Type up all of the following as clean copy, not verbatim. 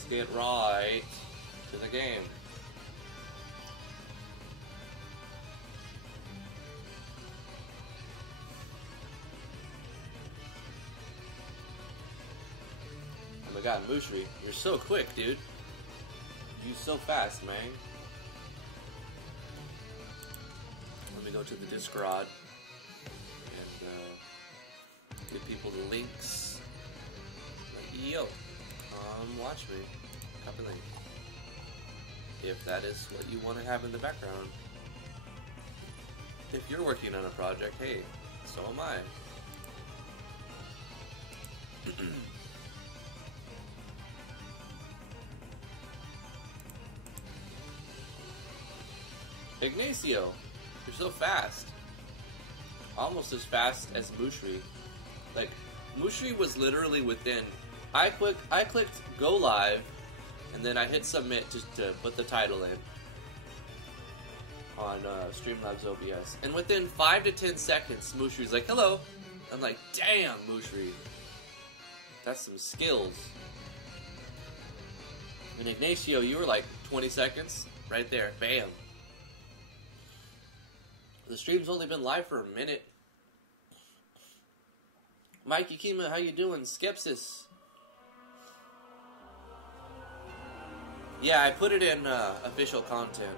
let's get right to the game. Oh my god, Mushri, you're so quick, dude. You're so fast, man. Let me go to the Discord and give people the links. Like, yo, watch me. Copy link. If that is what you want to have in the background. If you're working on a project, hey, so am I. Ignacio, you're so fast. Almost as fast as Mushri. Like, Mushri was literally within... I clicked go live, and then I hit submit to put the title in on Streamlabs OBS. And within 5 to 10 seconds, Mushri's like, hello. I'm like, damn, Mushri. That's some skills. And Ignacio, you were like 20 seconds. Right there. Bam. The stream's only been live for a minute. Mikey Kima, how you doing? Skepsis. Yeah, I put it in official content.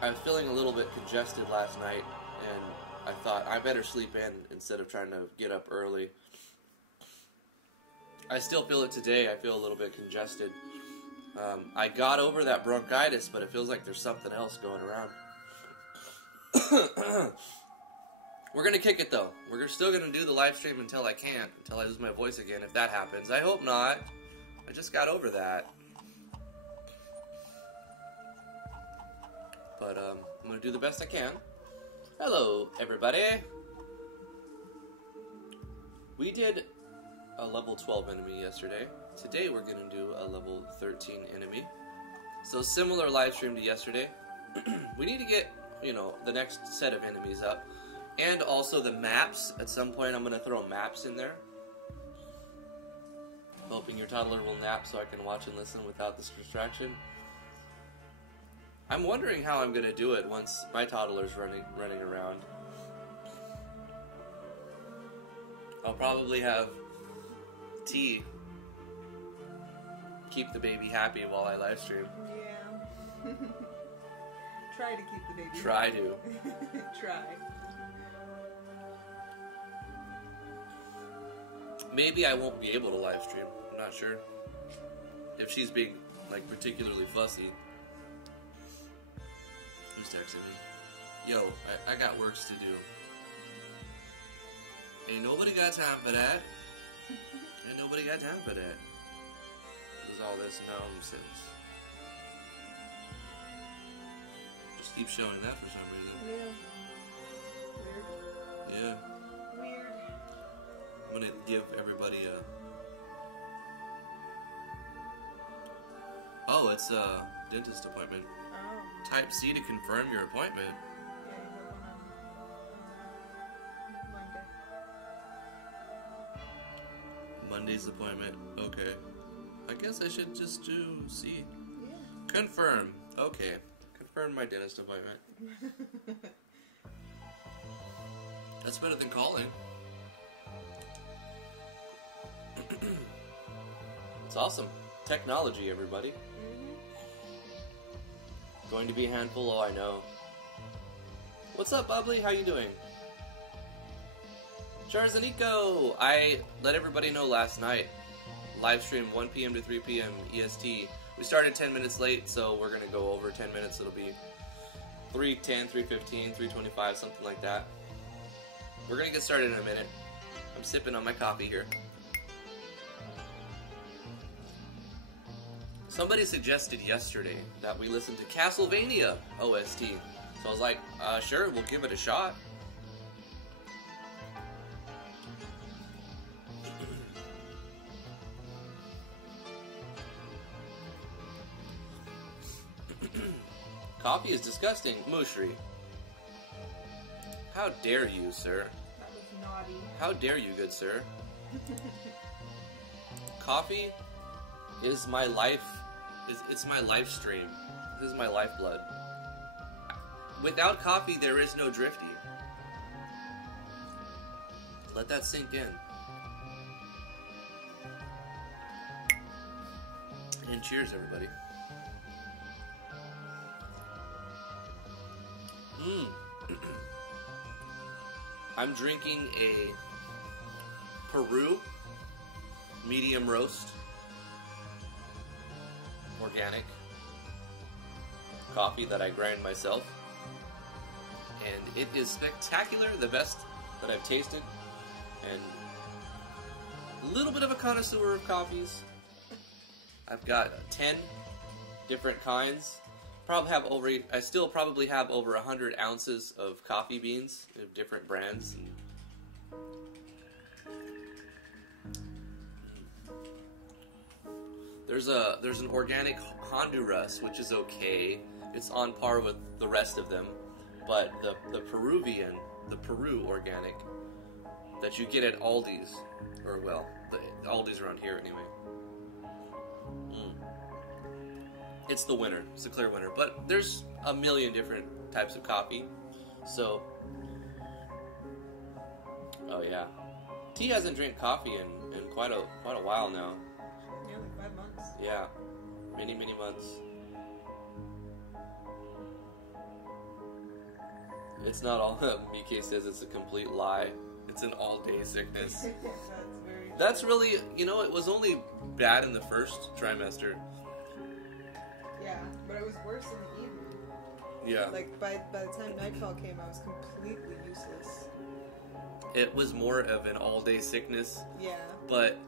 I was feeling a little bit congested last night, and I thought I better sleep in instead of trying to get up early. I still feel it today. I feel a little bit congested. I got over that bronchitis, but it feels like there's something else going around. We're gonna kick it though. We're still gonna do the live stream until I can't, until I lose my voice again, if that happens. I hope not. I just got over that. But I'm gonna do the best I can. Hello, everybody. We did a level 12 enemy yesterday. Today we're gonna do a level 13 enemy. So similar live stream to yesterday. We need to get, you know, the next set of enemies up. And also the maps. At some point I'm gonna throw maps in there. Hoping your toddler will nap so I can watch and listen without this distraction. I'm wondering how I'm gonna do it once my toddler's running around. I'll probably have tea. Keep the baby happy while I live stream. Yeah. Try to keep the baby happy. Try to. Try. Maybe I won't be able to live stream. I'm not sure. If she's being, like, particularly fussy. Who's texting me? Yo, I got works to do. Ain't nobody got time for that. Ain't nobody got time for that. There's all this nonsense. Just keep showing that for some reason. Yeah. Weird. Yeah. Weird. I'm gonna give everybody a... Oh, it's a dentist appointment. Oh. Type C to confirm your appointment. Yeah, you have one on Monday. Monday's appointment. Okay. I guess I should just do C. Yeah. Confirm. Okay. Confirm my dentist appointment. That's better than calling. It's awesome. Technology, everybody. Going to be a handful, oh I know. What's up, Bubbly? How you doing? Charzanico! I let everybody know last night. Live stream 1 p.m. to 3 p.m. EST. We started 10 minutes late, so we're going to go over 10 minutes. It'll be 3:10, 3:15, 3:25, something like that. We're going to get started in a minute. I'm sipping on my coffee here. Somebody suggested yesterday that we listen to Castlevania OST. So I was like, sure, we'll give it a shot. Coffee is disgusting. Mushri. How dare you, sir? That was naughty. How dare you, good sir? Coffee is my life. It's my life stream. This is my lifeblood. Without coffee, there is no drifty. Let that sink in. And cheers, everybody. I'm drinking a Peru medium roast, organic coffee that I grind myself, and it is spectacular, the best that I've tasted, and a little bit of a connoisseur of coffees. I've got 10 different kinds. I still probably have over 100 ounces of coffee beans of different brands. There's an organic Honduras, which is okay. It's on par with the rest of them, but the Peru organic that you get at Aldi's, or well, the Aldi's around here anyway. It's the winner. It's the clear winner. But there's a million different types of coffee. So, oh yeah, T hasn't drank coffee in quite a while now. Yeah, like 5 months. Yeah, many months. It's not all Mike says. It's a complete lie. It's an all-day sickness. That's really, you know, it was only bad in the first trimester. Yeah, but it was worse in the evening. Yeah. Like, by the time nightfall came, I was completely useless. It was more of an all-day sickness. Yeah. But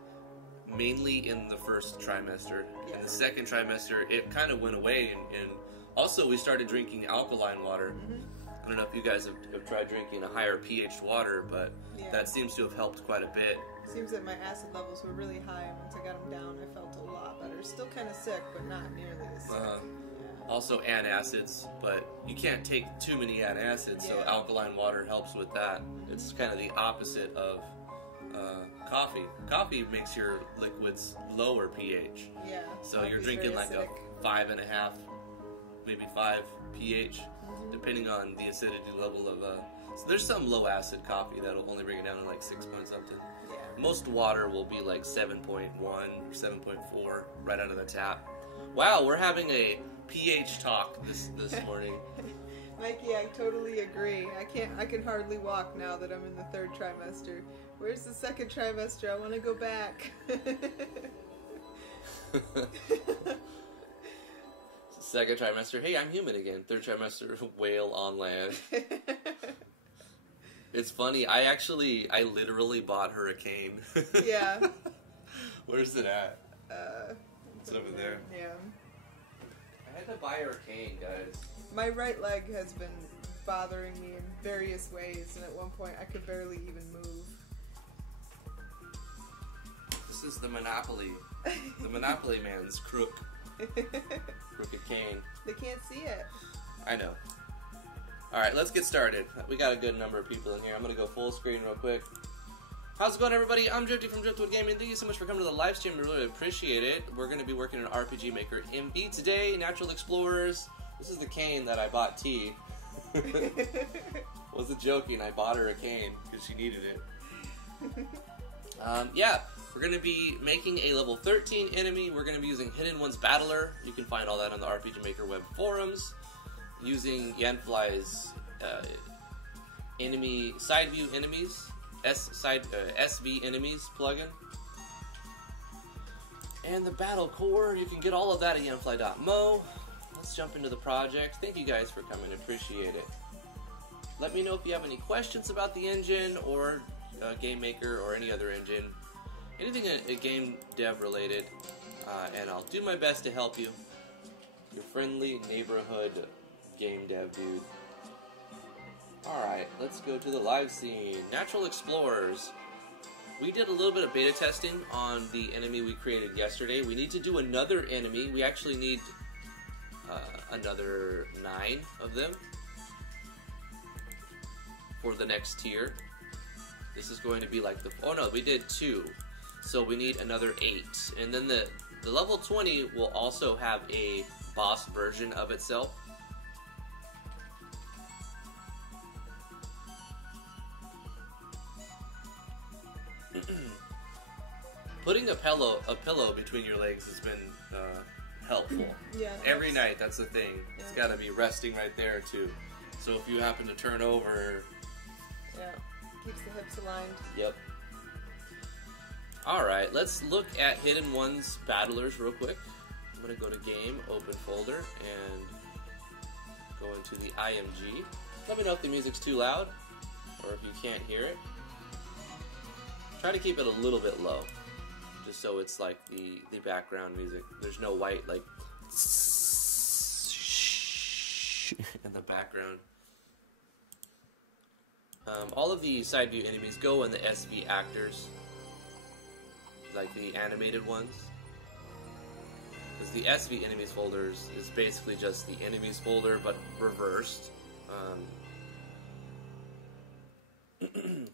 mainly in the first trimester. Yeah. In the second trimester, it kind of went away. And also, we started drinking alkaline water. Mm-hmm. I don't know if you guys have tried drinking a higher pH water, but that seems to have helped quite a bit. Seems that my acid levels were really high, and once I got them down, I felt a lot better. Still kind of sick, but not nearly as sick. Yeah. Also antacids, but you can't take too many antacids, so alkaline water helps with that. Mm-hmm. It's kind of the opposite of coffee. Coffee makes your liquids lower pH. Yeah. So you're drinking like acidic. A 5.5, maybe 5 pH, depending on the acidity level of. So there's some low acid coffee that'll only bring it down to like 6 point something. Yeah. Most water will be like 7.1 or 7.4 right out of the tap. Wow, we're having a pH talk this morning. Mikey, I totally agree. I can hardly walk now that I'm in the third trimester. Where's the second trimester? I want to go back. Second trimester, hey, I'm human again. Third trimester, whale on land. It's funny, I literally bought her a cane. Yeah. Where's it at? It's over there. Yeah. I had to buy her a cane, guys. My right leg has been bothering me in various ways, and at one point I could barely even move. This is the Monopoly. The Monopoly man's crook. Crooked cane. They can't see it. I know. Alright, let's get started. We got a good number of people in here. I'm going to go full screen real quick. How's it going, everybody? I'm Drifty from Driftwood Gaming. Thank you so much for coming to the live stream. We really appreciate it. We're going to be working in RPG Maker MB today. Natural Explorers. This is the cane that I bought T. Wasn't joking. I bought her a cane because she needed it. Yeah, we're going to be making a level 13 enemy. We're going to be using Hidden Ones Battler. You can find all that on the RPG Maker web forums. Using Yanfly's enemy side view enemies, SV enemies plugin, and the battle core. You can get all of that at yanfly.mo. Let's jump into the project. Thank you guys for coming. Appreciate it. Let me know if you have any questions about the engine or Game Maker or any other engine, anything game dev related, and I'll do my best to help you. Your friendly neighborhood game dev dude. Alright, let's go to the live scene. Natural Explorers. We did a little bit of beta testing on the enemy we created yesterday. We need to do another enemy. We actually need another 9 of them for the next tier. This is going to be like the... Oh no, we did 2. So we need another 8. And then the level 20 will also have a boss version of itself. Putting a pillow between your legs has been helpful. Yeah. Every night, that's the thing. Yeah. It's got to be resting right there too. So if you happen to turn over, yeah, keeps the hips aligned. Yep. All right, let's look at Hidden Ones battlers real quick. I'm gonna go to Game, Open Folder, and go into the IMG. Let me know if the music's too loud or if you can't hear it. Try to keep it a little bit low, just so it's like the background music. There's no white like in the background. All of the side view enemies go in the SV actors, like the animated ones. Because the SV enemies folders is basically just the enemies folder, but reversed.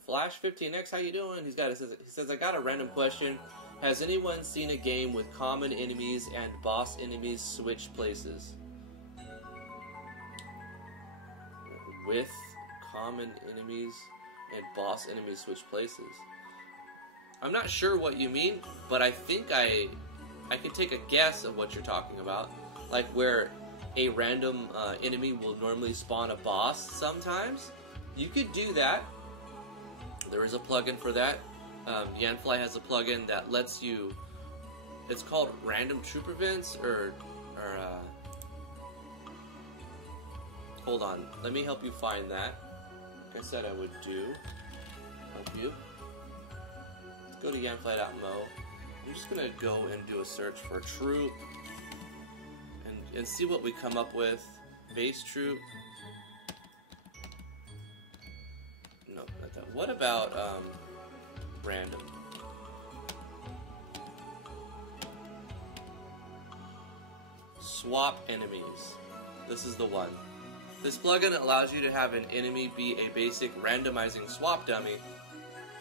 Flash 15X, how you doing? He says, I got a random question. Has anyone seen a game with common enemies and boss enemies switch places? With common enemies and boss enemies switch places? I'm not sure what you mean, but I think I could take a guess of what you're talking about. Like where a random enemy will normally spawn a boss sometimes. You could do that. There is a plugin for that. Yanfly has a plugin that lets you, it's called Random Troop Events, hold on, let me help you find that. Like I said I would do. Help you. Let's go to yanfly.mo. I'm just going to go and do a search for troop and see what we come up with. Base troop. No, not that. What about random? Swap enemies. This is the one. This plugin allows you to have an enemy be a basic randomizing swap dummy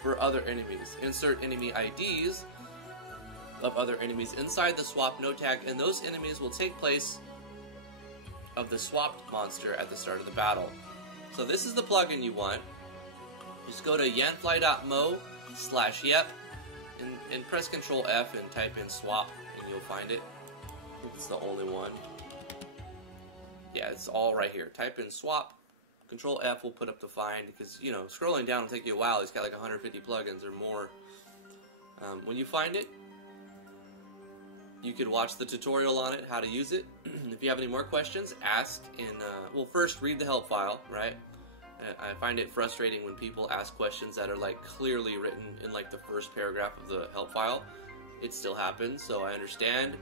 for other enemies. Insert enemy IDs of other enemies inside the swap node tag, and those enemies will take place of the swapped monster at the start of the battle. So this is the plugin you want. Just go to yanfly.mo/yep and press Control F and type in swap and you'll find it. I think it's the only one. Yeah, it's all right here. Type in swap, Control F will put up the find, because, you know, scrolling down will take you a while. He's got like 150 plugins or more. When you find it, you could watch the tutorial on it, how to use it. If you have any more questions, ask in, well, first read the help file, right? I find it frustrating when people ask questions that are like clearly written in like the first paragraph of the help file. It still happens, so I understand.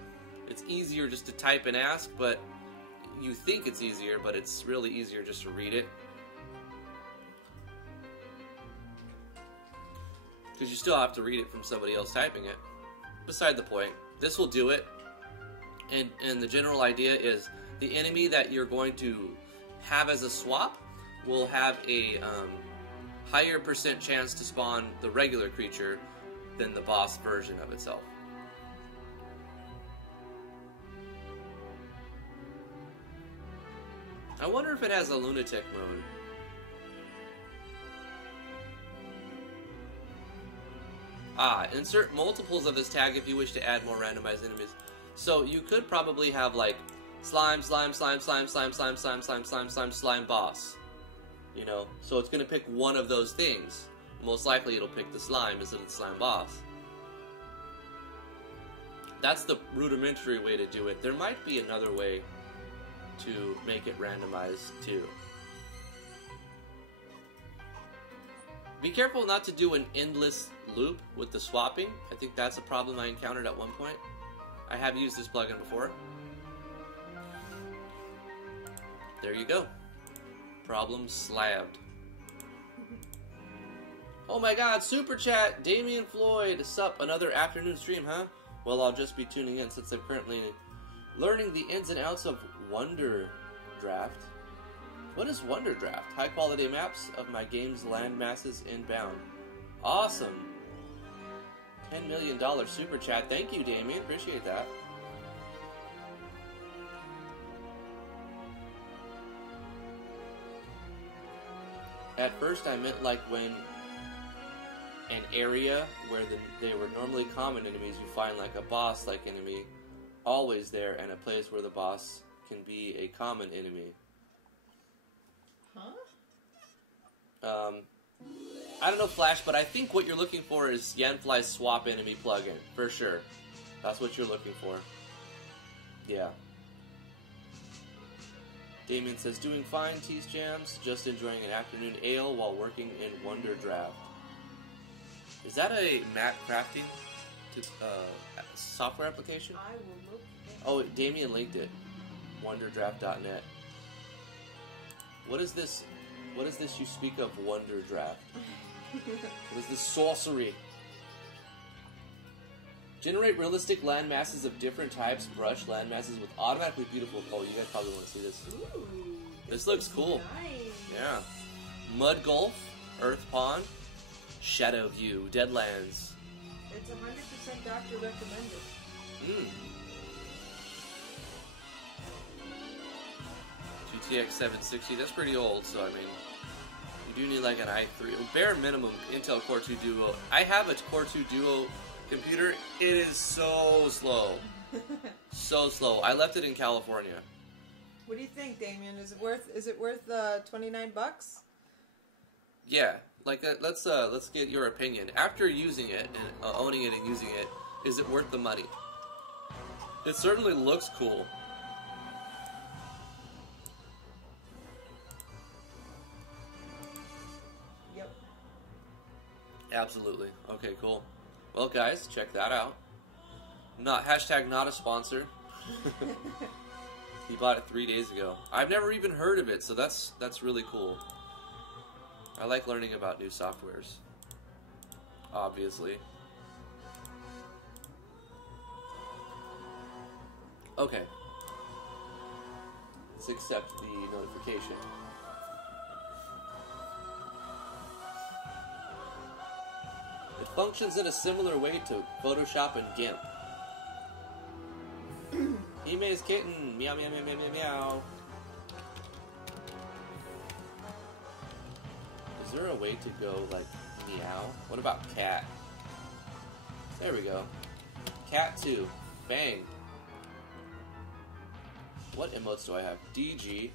It's easier just to type and ask, but you think it's easier, but it's really easier just to read it. Because you still have to read it from somebody else typing it. Beside the point, this will do it. And the general idea is the enemy that you're going to have as a swap will have a higher % chance to spawn the regular creature than the boss version of itself. I wonder if it has a lunatic mode. Insert multiples of this tag if you wish to add more randomized enemies. So you could probably have like slime, slime, slime, slime, slime, slime, slime, slime, slime, slime, slime boss. You know, so it's going to pick one of those things. Most likely it'll pick the slime instead of the slime boss. That's the rudimentary way to do it. There might be another way to make it randomized too. Be careful not to do an endless loop with the swapping. I think that's a problem I encountered at one point. I have used this plugin before. There you go. Problem slabbed. Oh my god, super chat! Damian Floyd, sup, another afternoon stream, huh? Well, I'll just be tuning in since I'm currently learning the ins and outs of Wonder Draft. What is Wonder Draft? High quality maps of my game's land masses inbound. Awesome. $10 million super chat. Thank you, Damian. Appreciate that. At first, I meant like when an area where they were normally common enemies, you find like a boss-like enemy always there, and a place where the boss can be a common enemy. Huh? I don't know, Flash, but I think what you're looking for is Yanfly's swap enemy plugin, for sure. That's what you're looking for. Yeah. Damian says, doing fine, Tease Jams. Just enjoying an afternoon ale while working in Wonder Draft. Is that a map crafting software application? I will look. Oh, Damian linked it. WonderDraft.net. What is this? What is this you speak of, Wonder Draft? What is this sorcery? Generate realistic land masses of different types. Brush land masses with automatically beautiful color. You guys probably want to see this. Ooh, This looks cool. Nice. Yeah. Mud Gulf, Earth Pond, Shadow View, Deadlands. It's 100% doctor recommended. GTX 760, that's pretty old, so I mean, you do need like an i3, bare minimum Intel Core 2 Duo. I have a Core 2 Duo computer. It is so slow. So slow. I left it in California. What do you think, Damian? Is it worth 29 bucks? Yeah, like let's get your opinion. After using it and owning it and using it, is it worth the money? It certainly looks cool. Yep. Absolutely. Okay, cool. Well, guys, check that out. Not a sponsor. He bought it 3 days ago. I've never even heard of it, so that's really cool. I like learning about new softwares. Obviously. Okay. Let's accept the notification. It functions in a similar way to Photoshop and GIMP. Hime's kitten. Meow, meow, meow, meow, meow, meow. Is there a way to go, like, meow? What about cat? There we go. Cat 2. Bang. What emotes do I have? DG.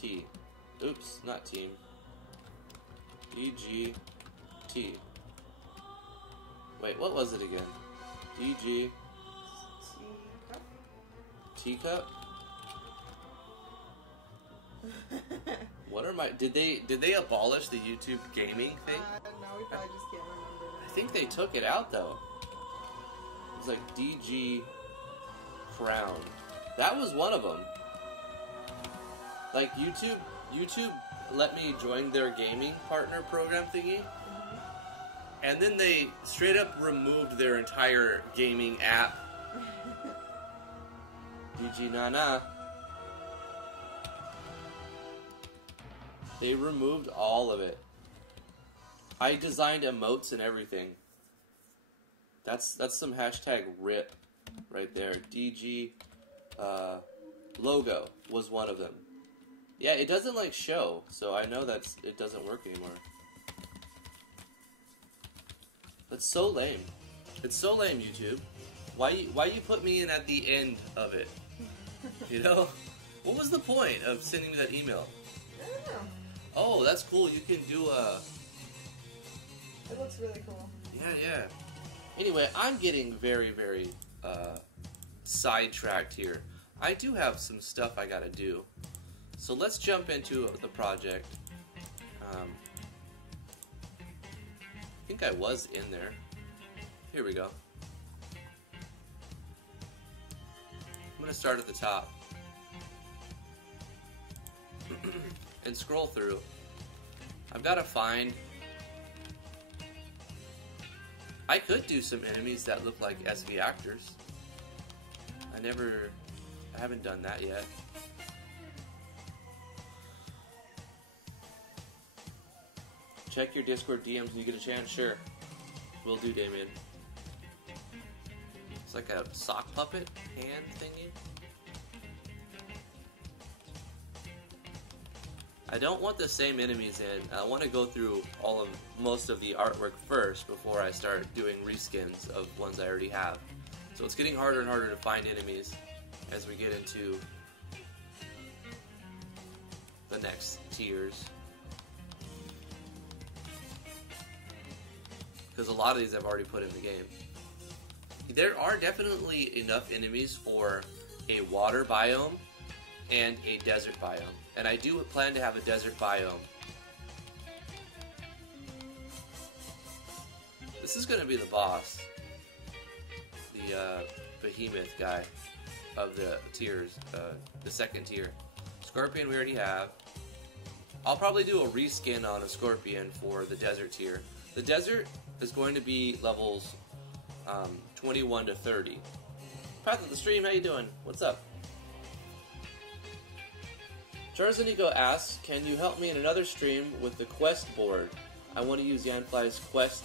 T. Oops, not team. DG. T. Wait, what was it again? DG. Teacup? What are my... Did they abolish the YouTube gaming thing? No, we probably just can't remember. I think they took it out, though. It was like DG Crown. That was one of them. Like, YouTube let me join their gaming partner program thingy. And then they straight up removed their entire gaming app. DG Nana. They removed all of it. I designed emotes and everything. That's some hashtag RIP right there. DG logo was one of them. Yeah, it doesn't like show, so I know it doesn't work anymore. That's so lame. It's so lame, YouTube. Why you put me in at the end of it? You know? What was the point of sending me that email? I don't know. Oh, that's cool. You can do a... It looks really cool. Yeah. Anyway, I'm getting very, very sidetracked here. I do have some stuff I gotta do. So let's jump into the project. I think I was in there. Here we go. I'm gonna start at the top. And scroll through. I've gotta find... I could do some enemies that look like SV actors. I haven't done that yet. Check your Discord DMs when you get a chance. Sure. Will do, Damian. It's like a sock puppet hand thingy. I don't want the same enemies in. I want to go through most of the artwork first before I start doing reskins of ones I already have. So it's getting harder and harder to find enemies as we get into the next tiers. Because a lot of these I've already put in the game. There are definitely enough enemies for a water biome and a desert biome. And I do plan to have a desert biome. This is going to be the boss. The behemoth guy of the tiers. The second tier. Scorpion we already have. I'll probably do a reskin on a Scorpion for the desert tier. The desert is going to be levels 21 to 30. Path of the stream, how you doing? What's up? Charzanico asks, can you help me in another stream with the quest board? I want to use Yanfly's quest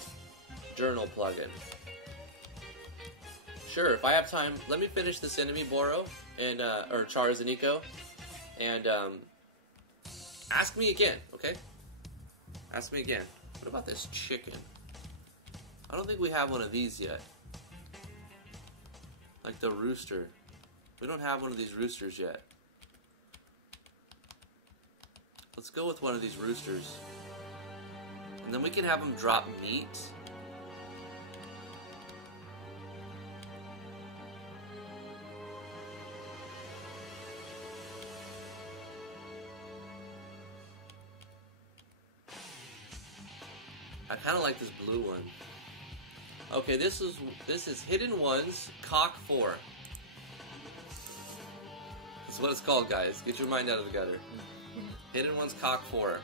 journal plugin. Sure, if I have time, let me finish this enemy Boro and or Charzanico, and ask me again, okay? Ask me again. What about this chicken? I don't think we have one of these yet. Like the rooster. We don't have one of these roosters yet. Let's go with one of these roosters. And then we can have them drop meat. I kind of like this blue one. Okay, this is Hidden Ones, Cock 4. That's what it's called, guys. Get your mind out of the gutter. Hidden Ones, Cock 4.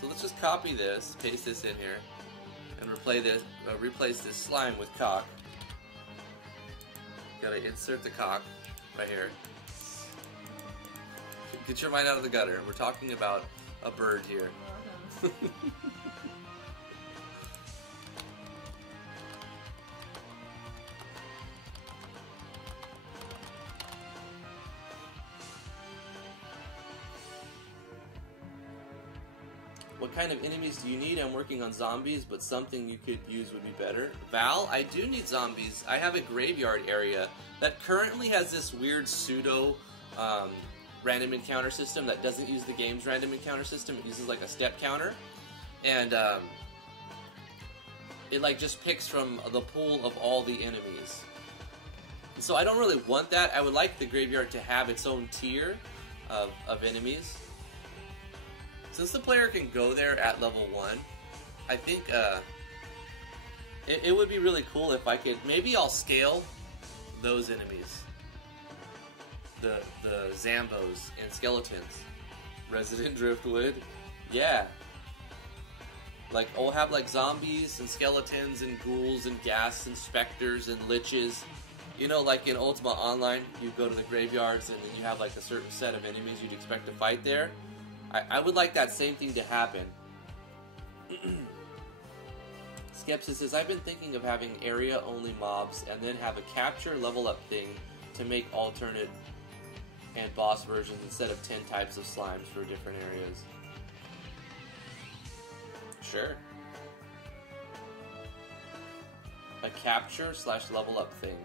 So let's just copy this, paste this in here, and replace this slime with cock. Gotta insert the cock right here. Get your mind out of the gutter. We're talking about a bird here. What kind of enemies do you need? I'm working on zombies, but something you could use would be better. Val, I do need zombies. I have a graveyard area that currently has this weird pseudo random encounter system that doesn't use the game's random encounter system. It uses like a step counter. And it like just picks from the pool of all the enemies. And so I don't really want that. I would like the graveyard to have its own tier of enemies. Since the player can go there at level 1, I think it would be really cool if I could... Maybe I'll scale those enemies. The Zambos and Skeletons. Resident Driftwood. Yeah. Like, I'll have like zombies and skeletons and ghouls and ghasts and specters and liches. You know, like in Ultima Online, you go to the graveyards and then you have like a certain set of enemies you'd expect to fight there. I would like that same thing to happen. Skepsis says, I've been thinking of having area-only mobs and then have a capture level-up thing to make alternate and boss versions instead of 10 types of slimes for different areas. Sure. A capture / level-up thing.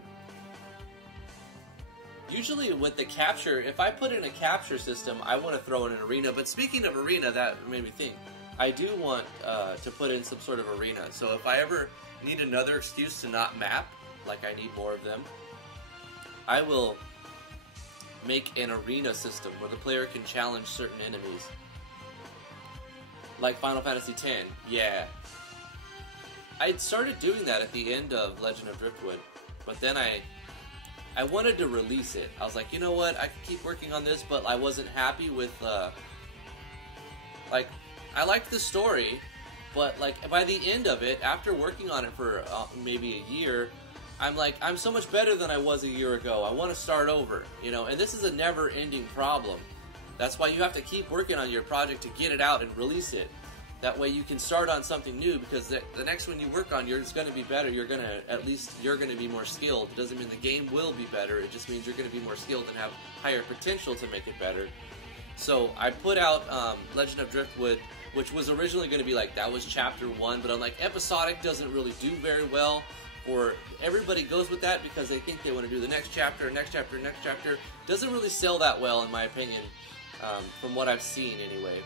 Usually with the capture, if I put in a capture system, I want to throw in an arena. But speaking of arena, that made me think. I do want to put in some sort of arena. So if I ever need another excuse to not map, like I need more of them, I will make an arena system where the player can challenge certain enemies. Like Final Fantasy X, yeah. I started doing that at the end of Legend of Driftwood, but then I wanted to release it. I was like, you know what, I could keep working on this, but I wasn't happy with, like, I liked the story, but, like, by the end of it, after working on it for maybe a year, I'm like, I'm so much better than I was a year ago. I want to start over, you know, and this is a never-ending problem. That's why you have to keep working on your project to get it out and release it. That way you can start on something new, because the next one you work on, it's going to be better. You're going to be more skilled. It doesn't mean the game will be better. It just means you're going to be more skilled and have higher potential to make it better. So I put out Legend of Driftwood, which was originally going to be like, that was chapter 1, but I'm like, episodic doesn't really do very well. Or everybody goes with that because they think they want to do the next chapter, next chapter, next chapter. Doesn't really sell that well, in my opinion, from what I've seen anyway.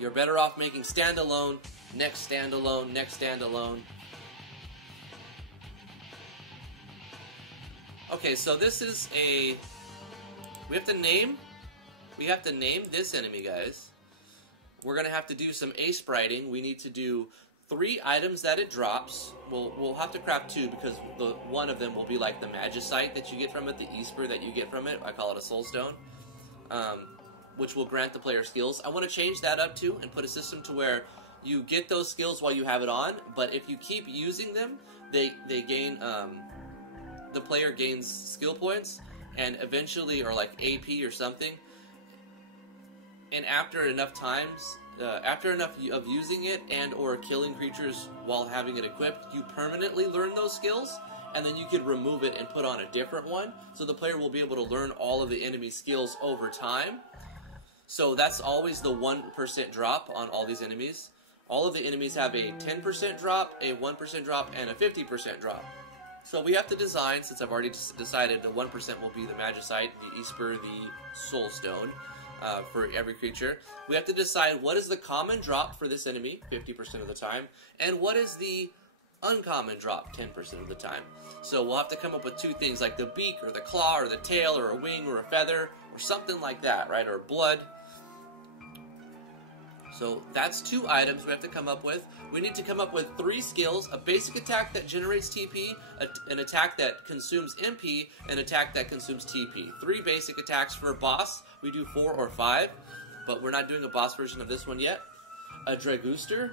You're better off making standalone, next standalone, next standalone. Okay, so this is a... We have to name this enemy, guys. We're going to have to do some A-spriting. We need to do 3 items that it drops. We'll have to craft 2, because one of them will be like the Magicite that you get from it, the Esper that you get from it. I call it a Soul Stone. Which will grant the player skills. I want to change that up too and put a system to where you get those skills while you have it on, but if you keep using them, they gain, the player gains skill points, and eventually, or like AP or something, and after enough times, after enough of using it and or killing creatures while having it equipped, you permanently learn those skills, and then you could remove it and put on a different one, so the player will be able to learn all of the enemy skills over time. So that's always the 1% drop on all these enemies. All of the enemies have a 10% drop, a 1% drop, and a 50% drop. So we have to design, since I've already decided the 1% will be the Magicite, the Esper, the Soul Stone, for every creature. We have to decide what is the common drop for this enemy, 50% of the time, and what is the uncommon drop, 10% of the time. So we'll have to come up with 2 things, like the beak, or the claw, or the tail, or a wing, or a feather, or something like that, right? Or blood. So that's 2 items we have to come up with. We need to come up with 3 skills: a basic attack that generates TP, an attack that consumes MP, an attack that consumes TP. 3 basic attacks for a boss. We do 4 or 5, but we're not doing a boss version of this one yet. A Dragooster.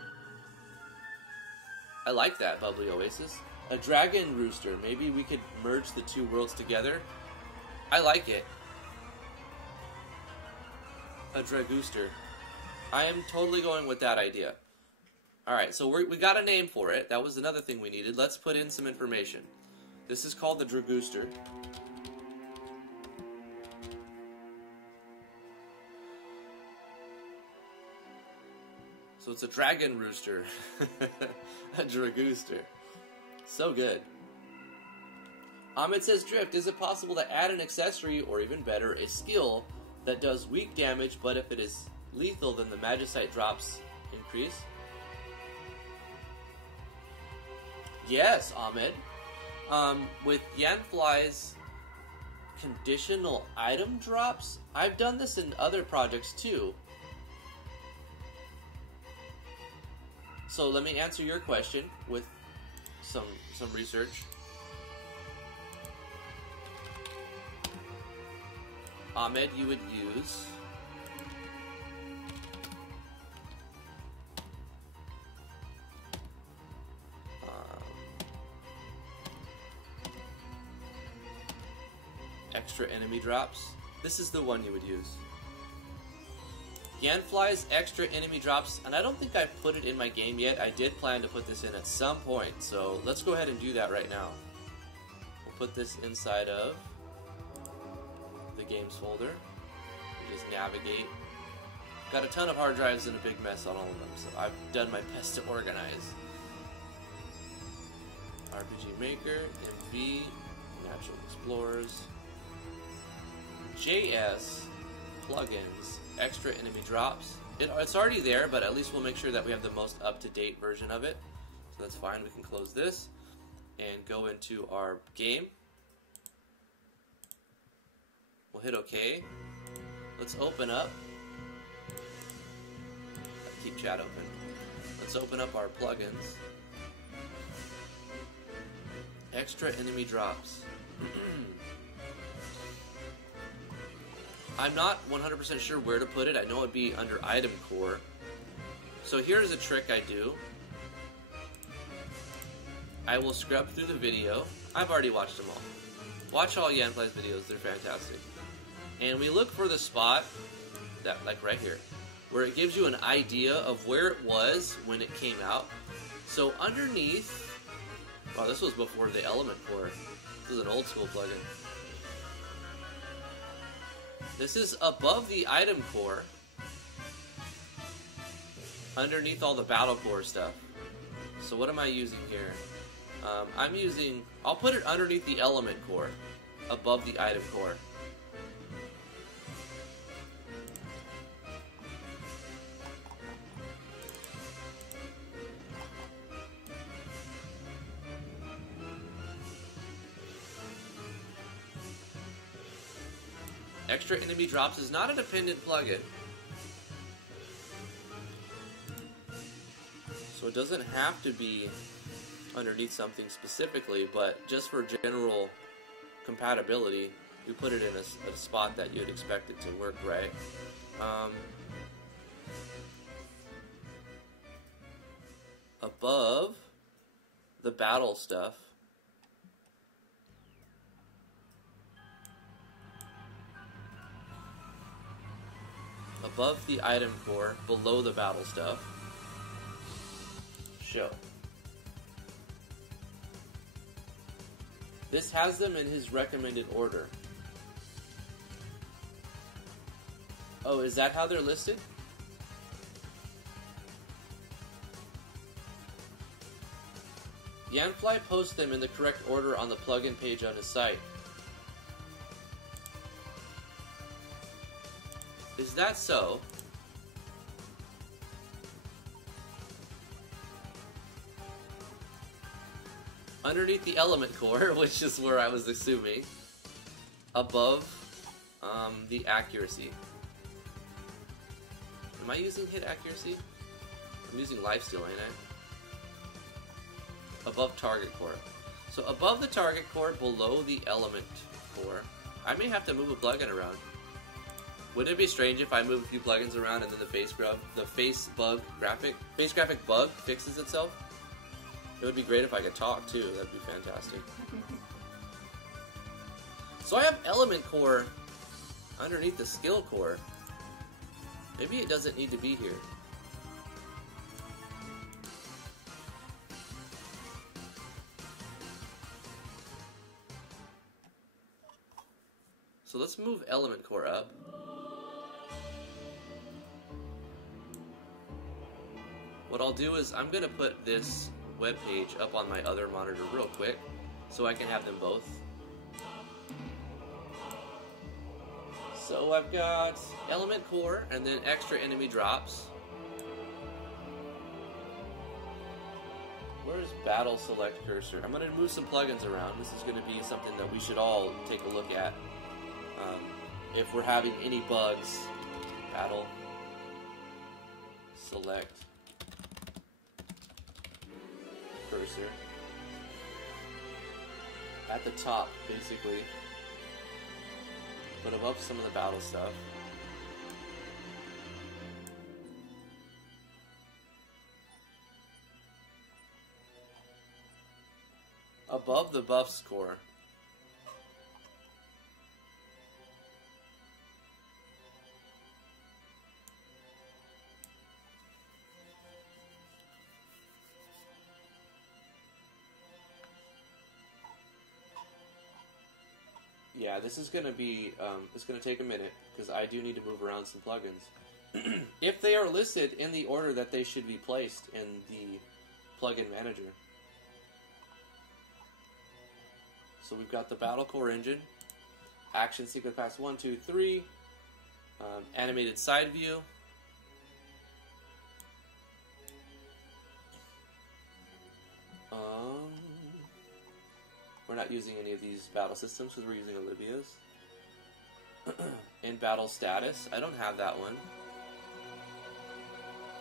I like that, Bubbly Oasis. A Dragon Rooster. Maybe we could merge the 2 worlds together. I like it. A Dragooster. I am totally going with that idea. Alright, so we got a name for it. That was another thing we needed. Let's put in some information. This is called the Dragooster. So it's a Dragon Rooster. A Dragooster. So good. Ahmed says, Drift, is it possible to add an accessory, or even better, a skill that does weak damage, but if it is lethal, then the Magicite drops increase? Yes, Ahmed. With Yanfly's conditional item drops, I've done this in other projects too. So let me answer your question with some research. Ahmed, you would use extra enemy drops. This is the one you would use. Yanfly's extra enemy drops, and I don't think I've put it in my game yet. I did plan to put this in at some point, so let's go ahead and do that right now. We'll put this inside of the games folder. We just navigate. Got a ton of hard drives and a big mess on all of them, so I've done my best to organize. RPG Maker, MV, Natural Explorers, JS, plugins, extra enemy drops. It's already there, but at least we'll make sure that we have the most up-to-date version of it. So that's fine. We can close this and go into our game. We'll hit OK. Let's open up. Keep chat open. Let's open up our plugins. Extra enemy drops. I'm not 100% sure where to put it. I know it'd be under item core. So here's a trick I do. I will scrub through the video. I've already watched them all. Watch all Yanfly's videos, they're fantastic. And we look for the spot that, like right here, where it gives you an idea of where it was when it came out. So underneath, wow, this was before the element core. This is an old school plugin. This is above the item core, underneath all the battle core stuff. So what am I using here? I'll put it underneath the element core, above the item core. Extra enemy drops is not a dependent plugin, so it doesn't have to be underneath something specifically, but just for general compatibility, you put it in a spot that you'd expect it to work right. Above the battle stuff, above the item core, below the battle stuff, show. This has them in his recommended order. Oh, is that how they're listed? Yanfly posts them in the correct order on the plugin page on his site. Is that so? Underneath the element core, which is where I was assuming, above the accuracy. Am I using hit accuracy? I'm using lifesteal, ain't I? Above target core. So above the target core, below the element core. I may have to move a plugin around. Wouldn't it be strange if I move a few plugins around and then the face graphic bug fixes itself? It would be great if I could talk too. That'd be fantastic. So I have element core underneath the skill core. Maybe it doesn't need to be here. So let's move element core up. What I'll do is I'm going to put this web page up on my other monitor real quick so I can have them both. So I've got element core and then extra enemy drops. Where's battle select cursor? I'm going to move some plugins around. This is going to be something that we should all take a look at if we're having any bugs. Battle select cursor at the top, basically, but above some of the battle stuff. Above the buff score. Yeah, this is going to be, it's going to take a minute, because I do need to move around some plugins. If they are listed in the order that they should be placed in the plugin manager. So we've got the Battle Core engine, Action Sequence Pass 1, 2, 3, Animated Side View, we're not using any of these battle systems because we're using Olivia's. In battle status, I don't have that one.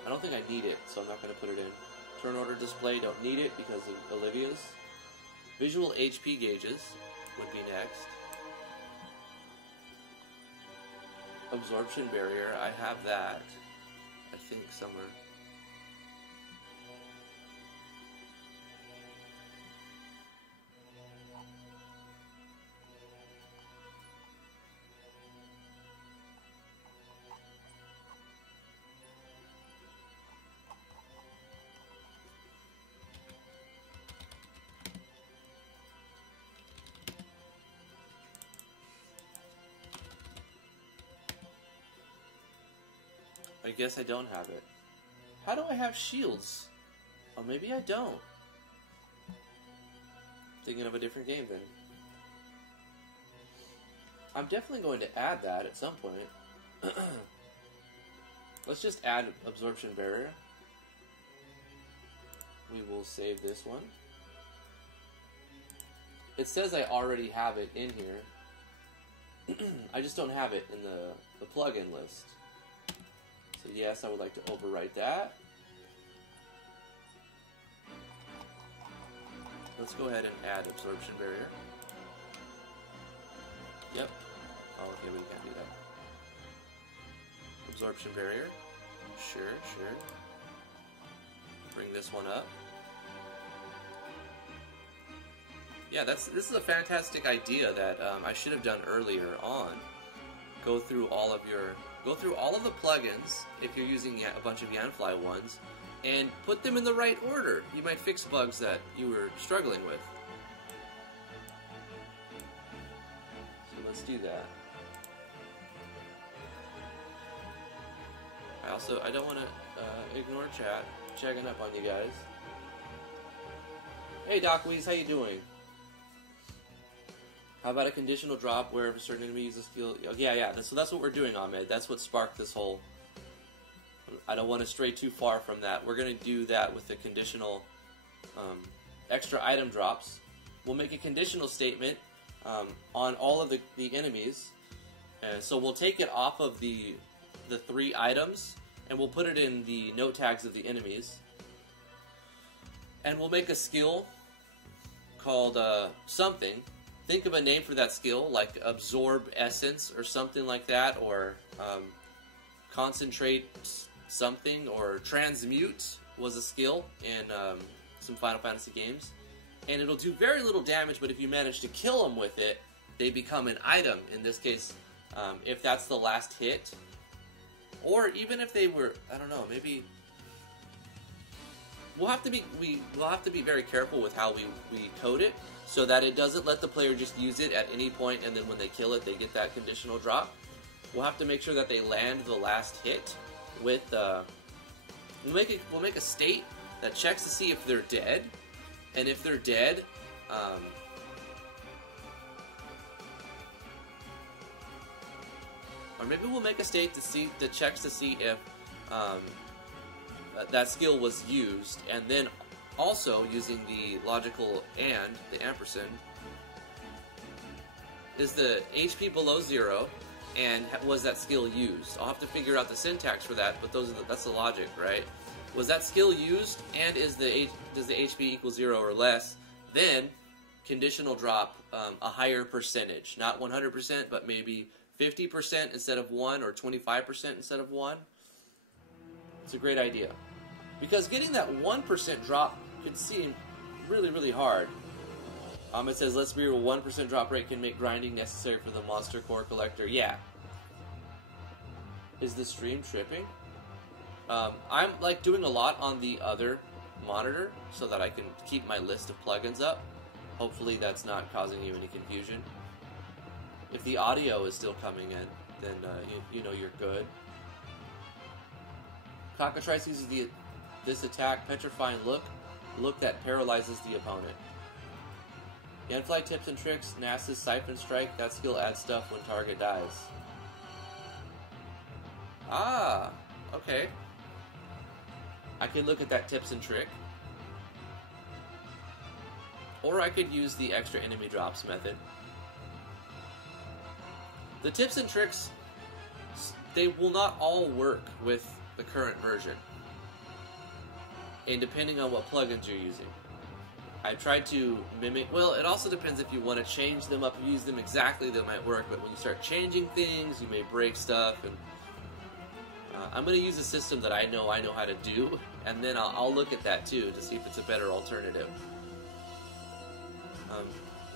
I don't think I need it, so I'm not going to put it in. Turn order display, don't need it because of Olivia's. Visual HP gauges would be next. Absorption barrier, I have that, I think, somewhere. I guess I don't have it. How do I have shields? Oh, maybe I don't. Thinking of a different game then. I'm definitely going to add that at some point. Let's just add absorption barrier. We will save this one. It says I already have it in here. I just don't have it in the plugin list. So yes, I would like to overwrite that. Let's go ahead and add absorption barrier. Yep. Oh, okay, we can't do that. Absorption barrier. Sure, sure. Bring this one up. Yeah, this is a fantastic idea that I should have done earlier on. Go through all of the plugins if you're using a bunch of Yanfly ones, and put them in the right order. You might fix bugs that you were struggling with. So let's do that. I don't want to ignore chat. Checking up on you guys. Hey Doc Weeze, how you doing? How about a conditional drop where if a certain enemy uses a skill? Yeah. So that's what we're doing, Ahmed. That's what sparked this whole... I don't want to stray too far from that. We're going to do that with the conditional extra item drops. We'll make a conditional statement on all of the enemies. And so we'll take it off of the 3 items, and we'll put it in the note tags of the enemies. And we'll make a skill called something. Think of a name for that skill, like Absorb Essence or something like that, or Concentrate something, or Transmute was a skill in some Final Fantasy games. And it'll do very little damage, but if you manage to kill them with it, they become an item. In this case, if that's the last hit, or even if they were, I don't know, maybe... We'll have to be very careful with how we code it, so that it doesn't let the player just use it at any point, and then when they kill it, they get that conditional drop. We'll have to make sure that they land the last hit with. We'll make a state that checks to see if they're dead, and if they're dead, or maybe we'll make a state that checks to see if that skill was used, and then also using the logical and the ampersand. Is the HP below 0, and was that skill used? I'll have to figure out the syntax for that, but that's the logic, right? Was that skill used, and does the HP equal 0 or less? Then conditional drop a higher percentage, not 100%, but maybe 50% instead of 1, or 25% instead of 1. It's a great idea. Because getting that 1% drop could seem really, really hard. It says, let's be real, 1% drop rate can make grinding necessary for the monster core collector. Yeah. Is the stream tripping? I'm like doing a lot on the other monitor so that I can keep my list of plugins up. Hopefully that's not causing you any confusion. If the audio is still coming in, then you know you're good. Cockatrice uses this attack, Petrifying Look that paralyzes the opponent. Yanfly tips and tricks, Nasa's Siphon Strike, that skill adds stuff when target dies. Ah, okay. I could look at that tips and trick. Or I could use the extra enemy drops method. The tips and tricks, they will not all work with the current version. And depending on what plugins you're using. I tried to mimic, well, it also depends if you want to change them up, use them exactly, that might work, but when you start changing things, you may break stuff, and I'm going to use a system that I know how to do, and then I'll look at that too, to see if it's a better alternative.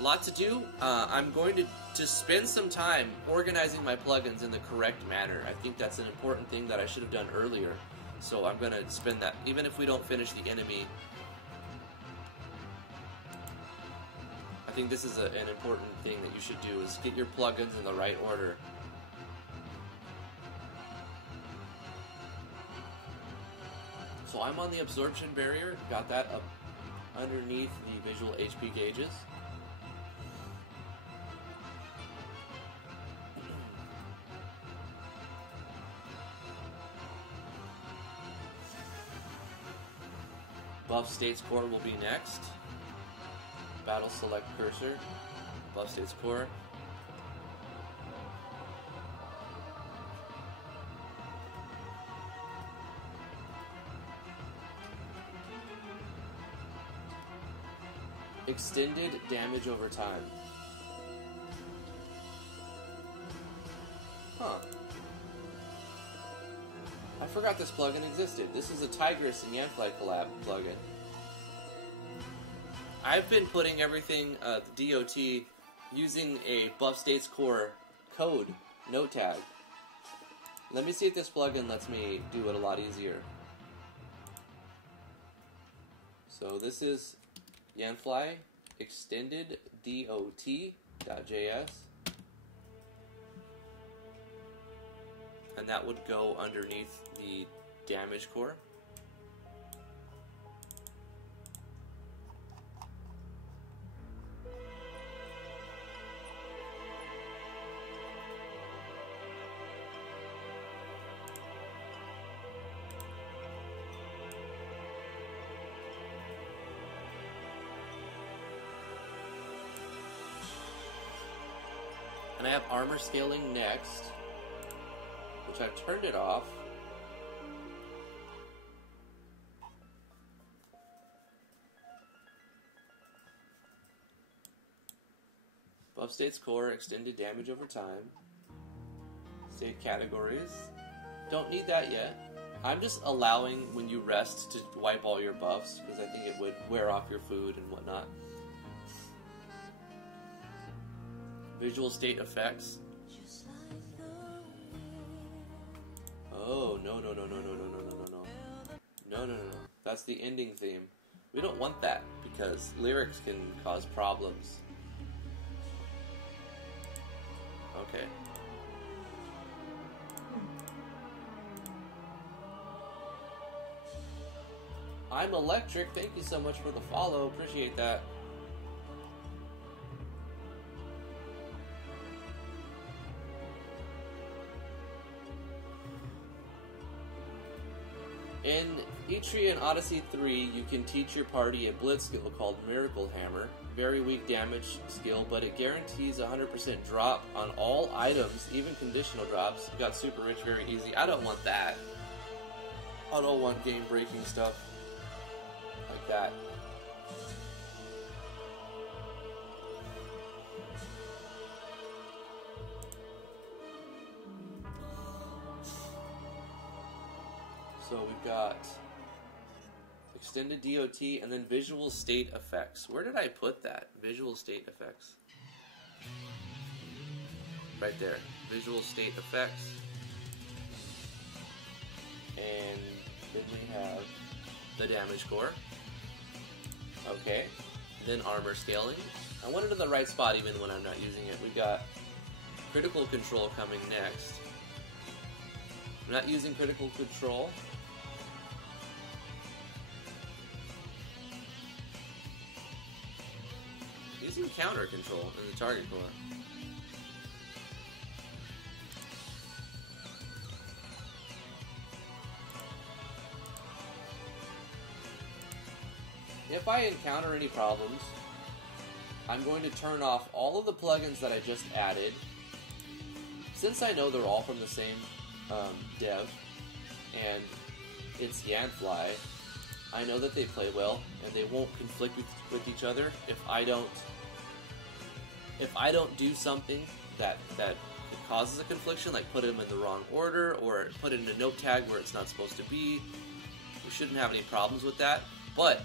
Lot to do. I'm going to spend some time organizing my plugins in the correct manner. I think that's an important thing that I should have done earlier. So I'm going to spend that, even if we don't finish the enemy. I think this is an important thing that you should do, is get your plugins in the right order. I'm on the absorption barrier. Got that up underneath the visual HP gauges. Buff States Core will be next. Battle Select Cursor. Buff States Core. Extended damage over time. Huh. I forgot this plugin existed. This is a Tigress and Yanfly collab plugin. I've been putting everything, the DOT, using a Buff States Core code note tag. Let me see if this plugin lets me do it a lot easier. So this is Yanfly extended dot.js, and that would go underneath the damage core. And I have armor scaling next, which I've turned it off. Buff States Core, extended damage over time. State categories. Don't need that yet. I'm just allowing when you rest to wipe all your buffs, because I think it would wear off your food and whatnot. Visual state effects. Oh, no. No. That's the ending theme. We don't want that, because lyrics can cause problems. Okay. I'm Electric. Thank you so much for the follow. Appreciate that. In Etrian Odyssey 3, you can teach your party a blitz skill called Miracle Hammer. Very weak damage skill, but it guarantees 100% drop on all items, even conditional drops. Got super rich very easy. I don't want that. I don't want game-breaking stuff like that. So we've got extended DOT and then visual state effects. Where did I put that? Visual state effects. Right there. Visual state effects. And then we have the damage core. Okay. Then armor scaling. I want it in the right spot even when I'm not using it. We've got critical control coming next. I'm not using critical control. Using counter control in the target core. If I encounter any problems, I'm going to turn off all of the plugins that I just added. Since I know they're all from the same dev, and it's Yanfly, I know that they play well, and they won't conflict with each other if I don't do something that causes a confliction, like put them in the wrong order, or put it in a note tag where it's not supposed to be. We shouldn't have any problems with that. But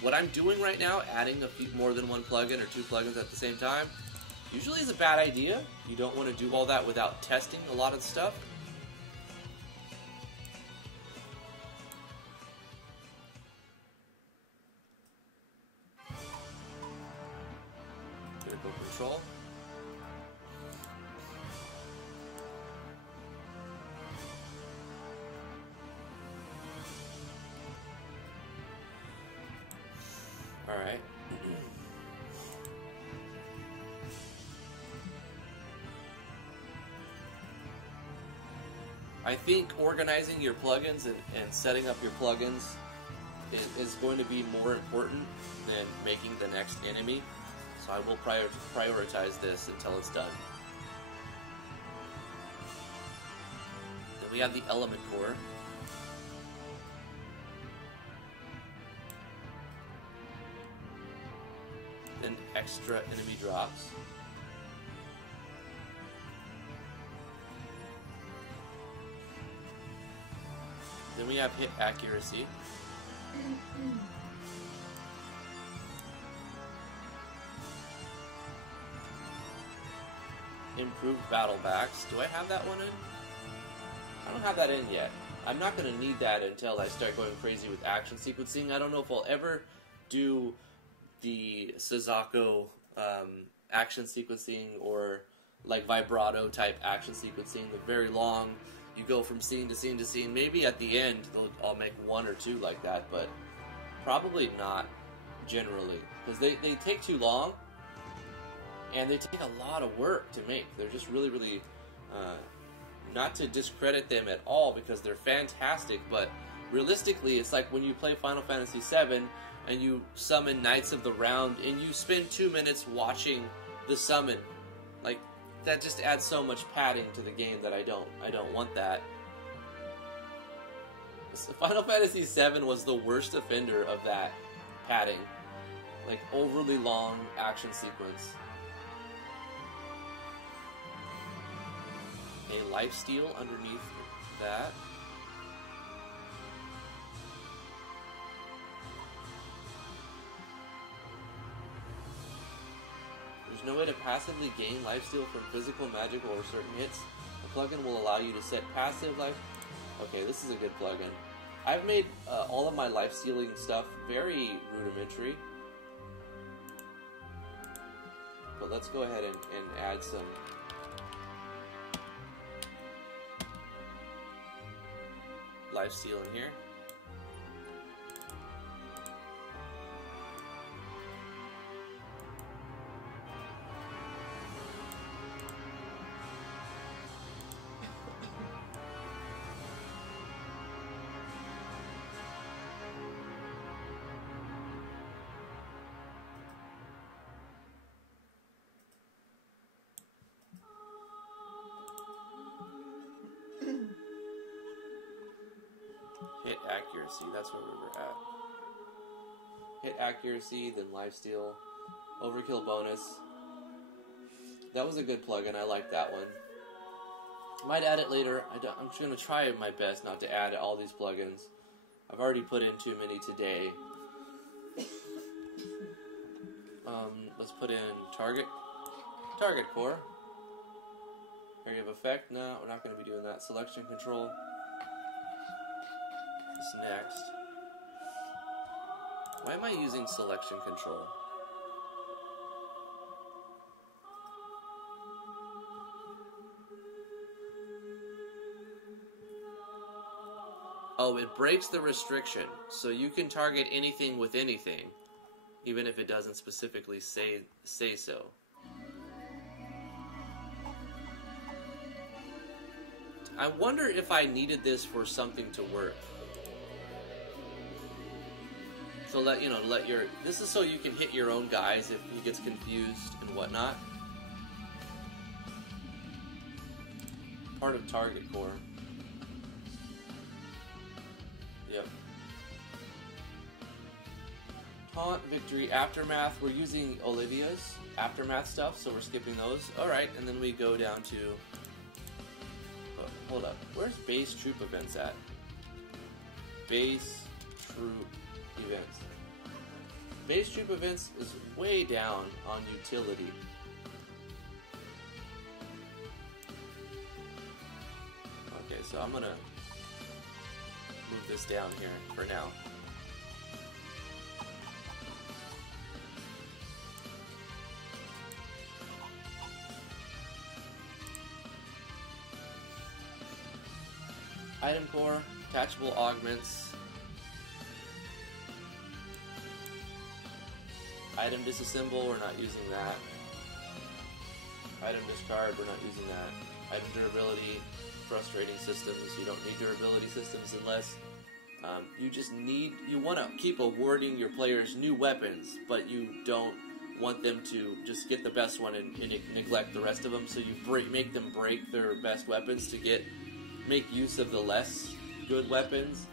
what I'm doing right now, adding more than one plugin or two plugins at the same time, usually is a bad idea. You don't want to do all that without testing a lot of stuff. Critical control. I think organizing your plugins and setting up your plugins is going to be more important than making the next enemy. So I will prioritize this until it's done. Then we have the element core. And extra enemy drops. Then we have hit accuracy. Improved battle backs. Do I have that one in? I don't have that in yet. I'm not going to need that until I start going crazy with action sequencing. I don't know if I'll ever do the Sazako action sequencing or like vibrato type action sequencing, the very long, you go from scene to scene to scene. Maybe at the end I'll make one or two like that, but probably not generally, because they take too long and they take a lot of work to make. They're just really, really, not to discredit them at all because they're fantastic, but realistically it's like when you play Final Fantasy VII and you summon Knights of the Round and you spend 2 minutes watching the summon. Like, that just adds so much padding to the game that I don't want that. So Final Fantasy VII was the worst offender of that padding. Like, overly long action sequence. A lifesteal underneath that. There's no way to passively gain lifesteal from physical, magical, or certain hits. The plugin will allow you to set passive life. Okay, this is a good plugin. I've made all of my life-stealing stuff very rudimentary. But let's go ahead and add some lifesteal in here. Hit accuracy, that's where we were at. Hit accuracy, then lifesteal, overkill bonus. That was a good plugin, I like that one. Might add it later. I'm just going to try my best not to add all these plugins. I've already put in too many today. Let's put in target core. Area of effect, no, we're not going to be doing that. Selection control. Next. Why am I using selection control? Oh, it breaks the restriction, so you can target anything with anything, even if it doesn't specifically say so. I wonder if I needed this for something to work. So this is so you can hit your own guys if he gets confused and whatnot. Part of target core. Yep. Taunt, victory, aftermath. We're using Olivia's aftermath stuff, so we're skipping those. Alright, and then we go down to... Oh, hold up. Where's base troop events at? Base troop events. Base troop events is way down on utility. Okay, so I'm gonna move this down here for now. Item core, attachable augments. Item disassemble, we're not using that. Item discard, we're not using that. Item durability, frustrating systems. You don't need durability systems unless you want to keep awarding your players new weapons, but you don't want them to just get the best one and neglect the rest of them. So you make them break their best weapons to make use of the less good weapons.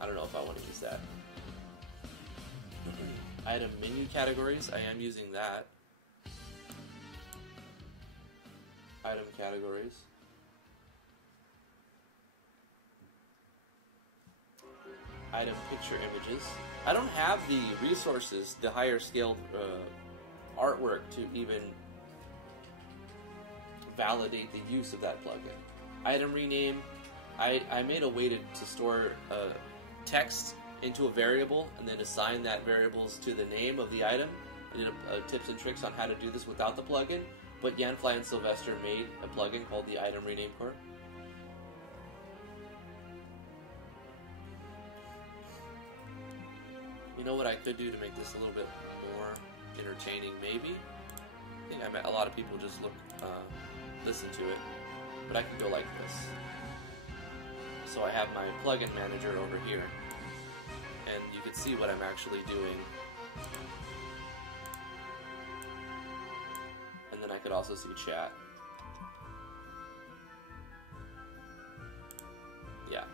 I don't know if I want to use that. Item menu categories, I am using that. Item categories. Item picture images. I don't have the resources, the higher scaled artwork to even validate the use of that plugin. Item rename. I made a way to store text into a variable and then assign that variables to the name of the item. I did tips and tricks on how to do this without the plugin, but Yanfly and Sylvester made a plugin called the Item Rename Core. You know what I could do to make this a little bit more entertaining, maybe? I think a lot of people just listen to it, but I could go like this. So I have my plugin manager over here, and you can see what I'm actually doing. And then I could also see chat. Yeah.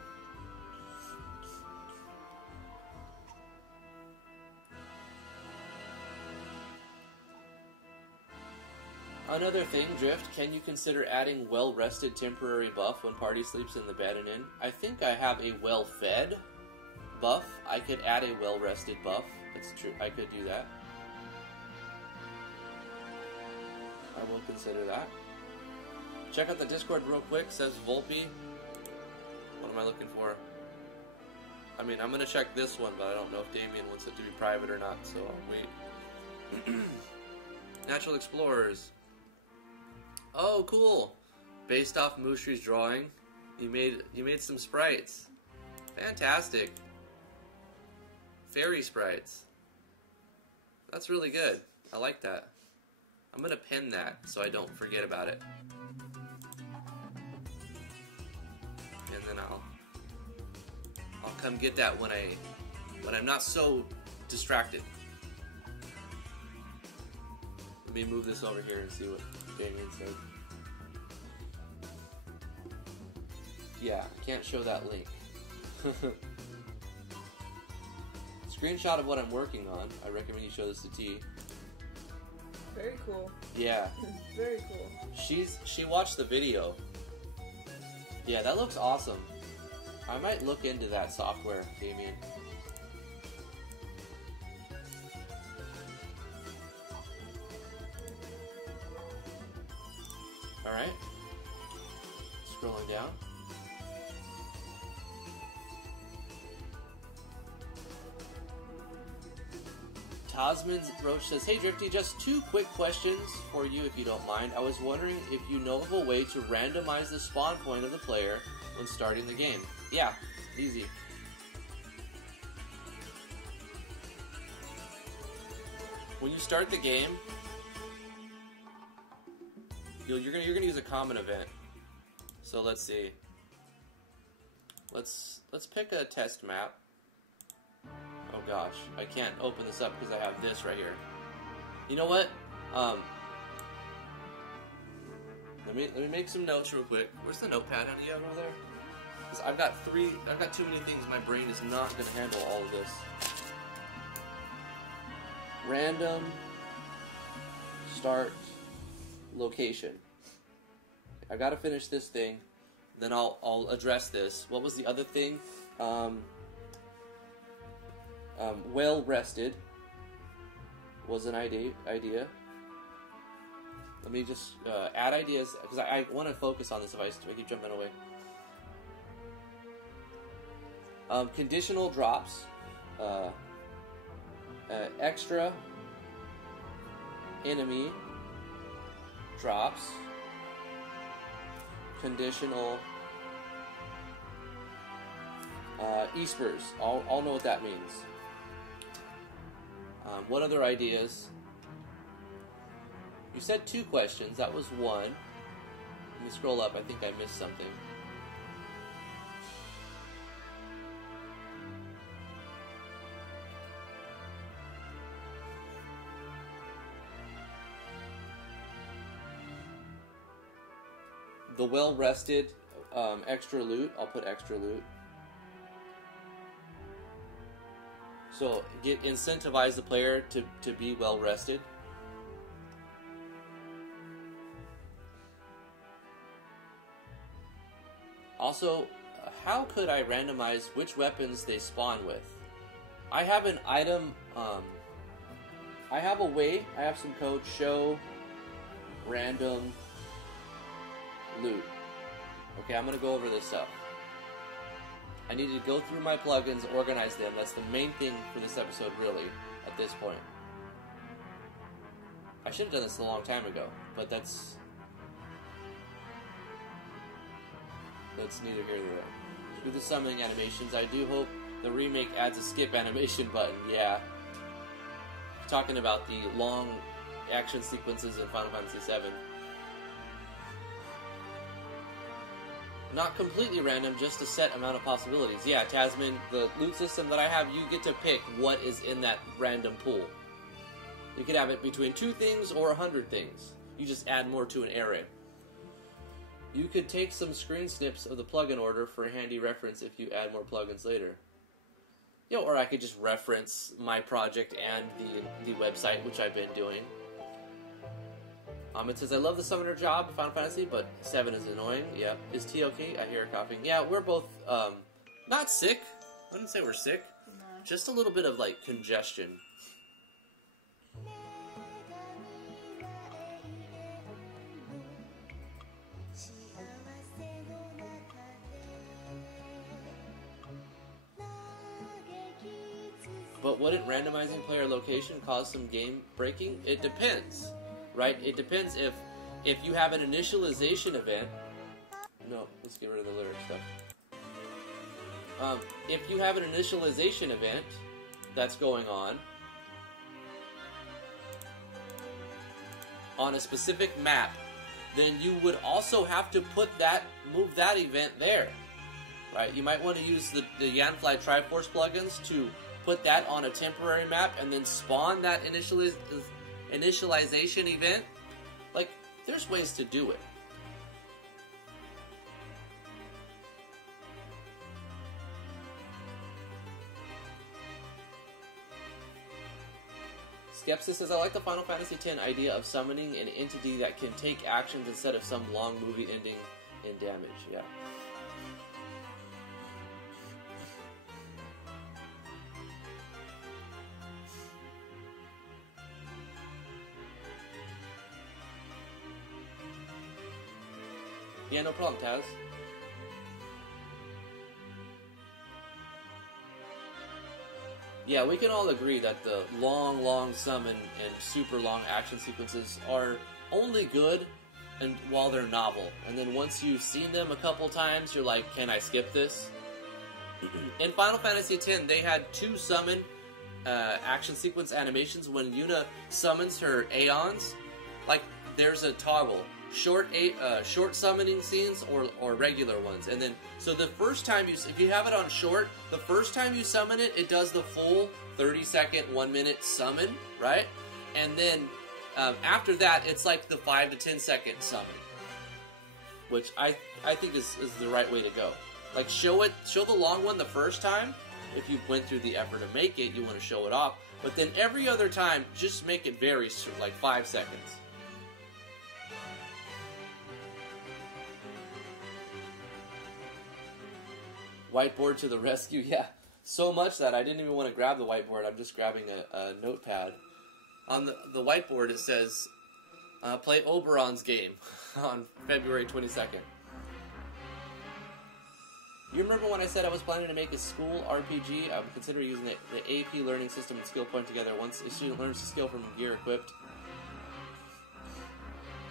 Another thing, Drift, can you consider adding well-rested temporary buff when party sleeps in the bed and in? I think I have a well-fed buff. I could add a well-rested buff. That's true. I could do that. I will consider that. Check out the Discord real quick, says Volpe. What am I looking for? I mean, I'm going to check this one, but I don't know if Damian wants it to be private or not, so I'll wait. Natural Explorers. Oh, cool! Based off Mushri's drawing, you made some sprites. Fantastic. Fairy sprites. That's really good. I like that. I'm gonna pin that so I don't forget about it. And then I'll come get that when I'm not so distracted. Let me move this over here and see what Damian said. Yeah, can't show that link. Screenshot of what I'm working on. I recommend you show this to T. Very cool. Yeah. Very cool. She watched the video. Yeah, that looks awesome. I might look into that software, Damian. Alright. Scrolling down. Tasman's Roach says, hey Drifty, just 2 quick questions for you if you don't mind. I was wondering if you know of a way to randomize the spawn point of the player when starting the game. Yeah, easy. When you start the game, you're gonna use a common event. So let's see. Let's pick a test map. Oh gosh, I can't open this up because I have this right here. You know what? Let me make some notes real quick. Where's the notepad on you over there? Because I've got too many things. My brain is not gonna handle all of this. Random start location. I gotta finish this thing, then I'll address this. What was the other thing? Well rested was an idea. Let me just add ideas because I want to focus on this if I keep jumping away. Conditional drops, extra enemy drops, conditional Espers. I'll know what that means. What other ideas? You said 2 questions. That was 1. Let me scroll up. I think I missed something. The well-rested, extra loot. I'll put extra loot. So, incentivize the player to be well-rested. Also, how could I randomize which weapons they spawn with? I have an item, I have a way, I have some code, show random loot. Okay, I'm going to go over this stuff. I need to go through my plugins, organize them. That's the main thing for this episode, really, at this point. I should have done this a long time ago, but that's neither here nor there. Do the summoning animations. I do hope the remake adds a skip animation button. Yeah. Talking about the long action sequences in Final Fantasy VII. Not completely random, just a set amount of possibilities. Yeah, Tasman, the loot system that I have, you get to pick what is in that random pool. You could have it between 2 things or 100 things. You just add more to an array. You could take some screen snips of the plugin order for a handy reference if you add more plugins later. You know, or I could just reference my project and the website, which I've been doing. It says, I love the summoner job in Final Fantasy, but 7 is annoying. Yep. Is T okay? I hear her coughing. Yeah, we're both, not sick. I wouldn't say we're sick. No. Just a little bit of, like, congestion. But wouldn't randomizing player location cause some game breaking? It depends. Right? It depends if you have an initialization event. No, let's get rid of the lyric stuff. If you have an initialization event that's going on a specific map, then you would also have to move that event there. Right? You might want to use the Yanfly Triforce plugins to put that on a temporary map and then spawn that initialization event. Like, there's ways to do it. Skepsis says, I like the Final Fantasy X idea of summoning an entity that can take actions instead of some long movie ending in damage. Yeah. Yeah, no problem, Taz. Yeah, we can all agree that the long summon and super long action sequences are only good while they're novel. And then once you've seen them a couple times, you're like, can I skip this? In Final Fantasy X, they had 2 summon action sequence animations. When Yuna summons her Aeons, like, there's a toggle. Short summoning scenes or regular ones, and then so the first time if you have it on short, the first time you summon it, it does the full 30-second, 1-minute summon, right? And then after that, it's like the 5 to 10-second summon, which I think is the right way to go. Like, show the long one the first time. If you went through the effort to make it, you want to show it off. But then every other time, just make it very like 5 seconds. Whiteboard to the rescue, yeah. So much that I didn't even want to grab the whiteboard. I'm just grabbing a notepad. On the whiteboard it says, play Oberon's game on February 22nd. You remember when I said I was planning to make a school RPG? I would consider using the AP learning system and skill point together. Once a student learns the skill from gear equipped,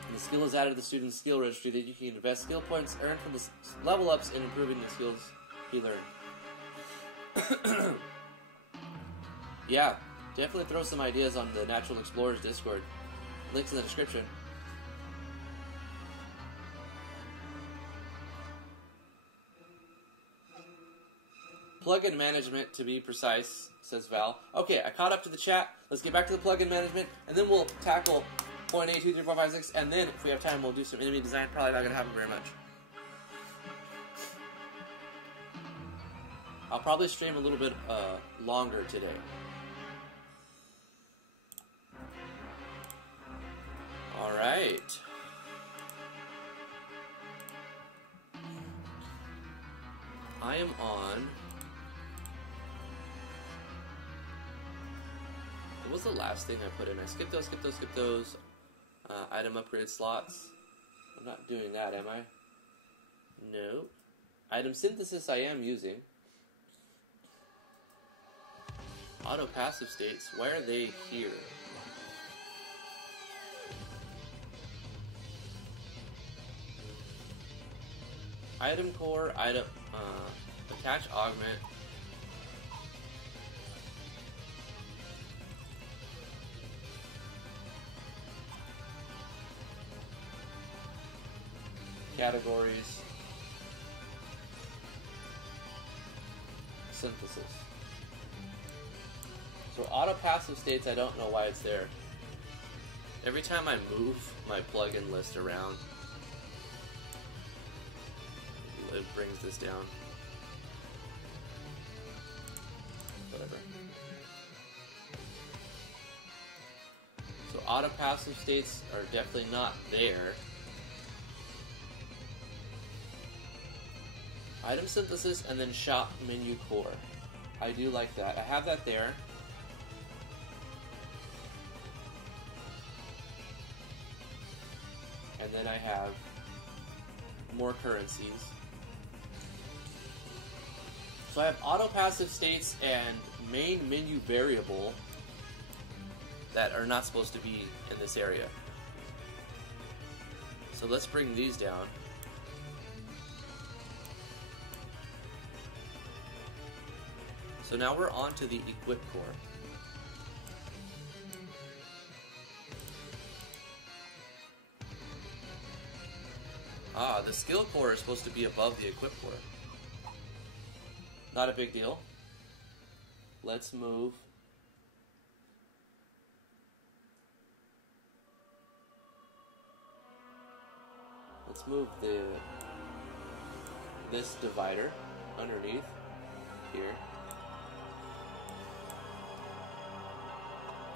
and the skill is added to the student's skill registry, that you can invest skill points earned from the level ups in improving the skills he learned. Yeah, definitely throw some ideas on the Natural Explorers Discord. Links in the description. Plugin management, to be precise, says Val. Okay, I caught up to the chat. Let's get back to the plugin management, and then we'll tackle point 8, 2, 3, 4, 5, 6, and then if we have time, we'll do some enemy design. Probably not going to happen very much. I'll probably stream a little bit longer today. Alright. I am on... What was the last thing I put in? I skipped those. Item upgrade slots. I'm not doing that, am I? No. Item synthesis I am using. Auto passive states. Why are they here? Item core, item, attach augment. Categories. Synthesis. So auto passive states, I don't know why it's there. Every time I move my plugin list around, it brings this down. Whatever. So auto passive states are definitely not there. Item synthesis and then shop menu core. I do like that. I have that there. And then I have more currencies. So I have auto passive states and main menu variable that are not supposed to be in this area. So let's bring these down. So now we're on to the equip core. Ah, the skill core is supposed to be above the equip core. Not a big deal. Let's move. Let's move this divider underneath here.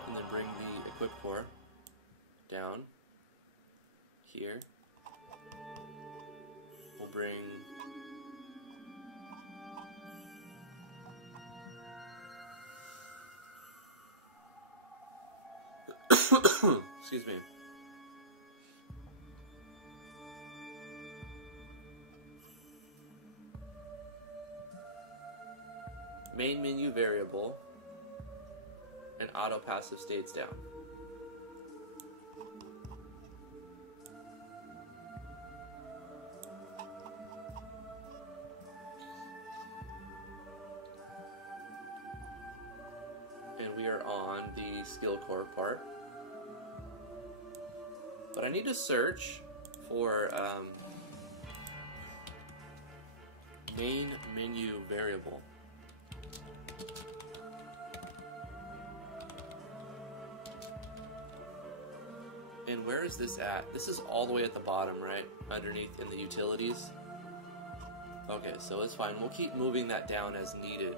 And then bring the equip core down here. We'll bring excuse me. Main menu variable and auto passive states down. And we are on the skill core part. But I need to search for main menu variable. And where is this at? This is all the way at the bottom, right? Underneath in the utilities. Okay, so it's fine. We'll keep moving that down as needed.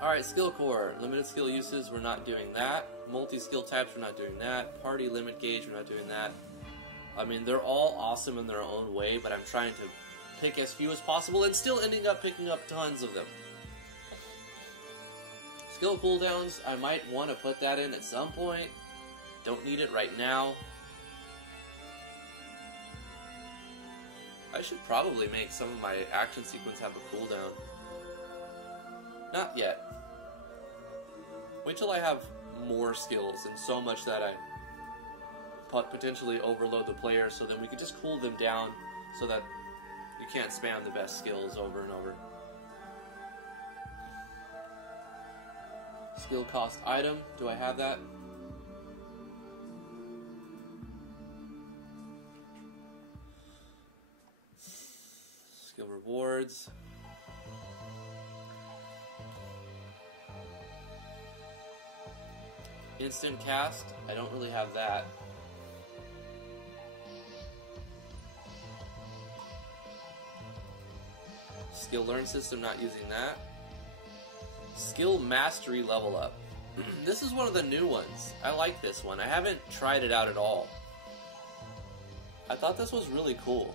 Alright, skill core. Limited skill uses, we're not doing that. Multi-skill types, we're not doing that. Party limit gauge, we're not doing that. I mean, they're all awesome in their own way, but I'm trying to pick as few as possible and still ending up picking up tons of them. Skill cooldowns, I might want to put that in at some point. Don't need it right now. I should probably make some of my action sequence have a cooldown. Not yet. Wait till I have more skills and so much that I potentially overload the player, so then we can just cool them down so that you can't spam the best skills over and over. Skill cost item. Do I have that? Skill rewards. Instant cast. I don't really have that. Skill learn system, not using that. Skill mastery level up. This is one of the new ones. I like this one. I haven't tried it out at all. I thought this was really cool.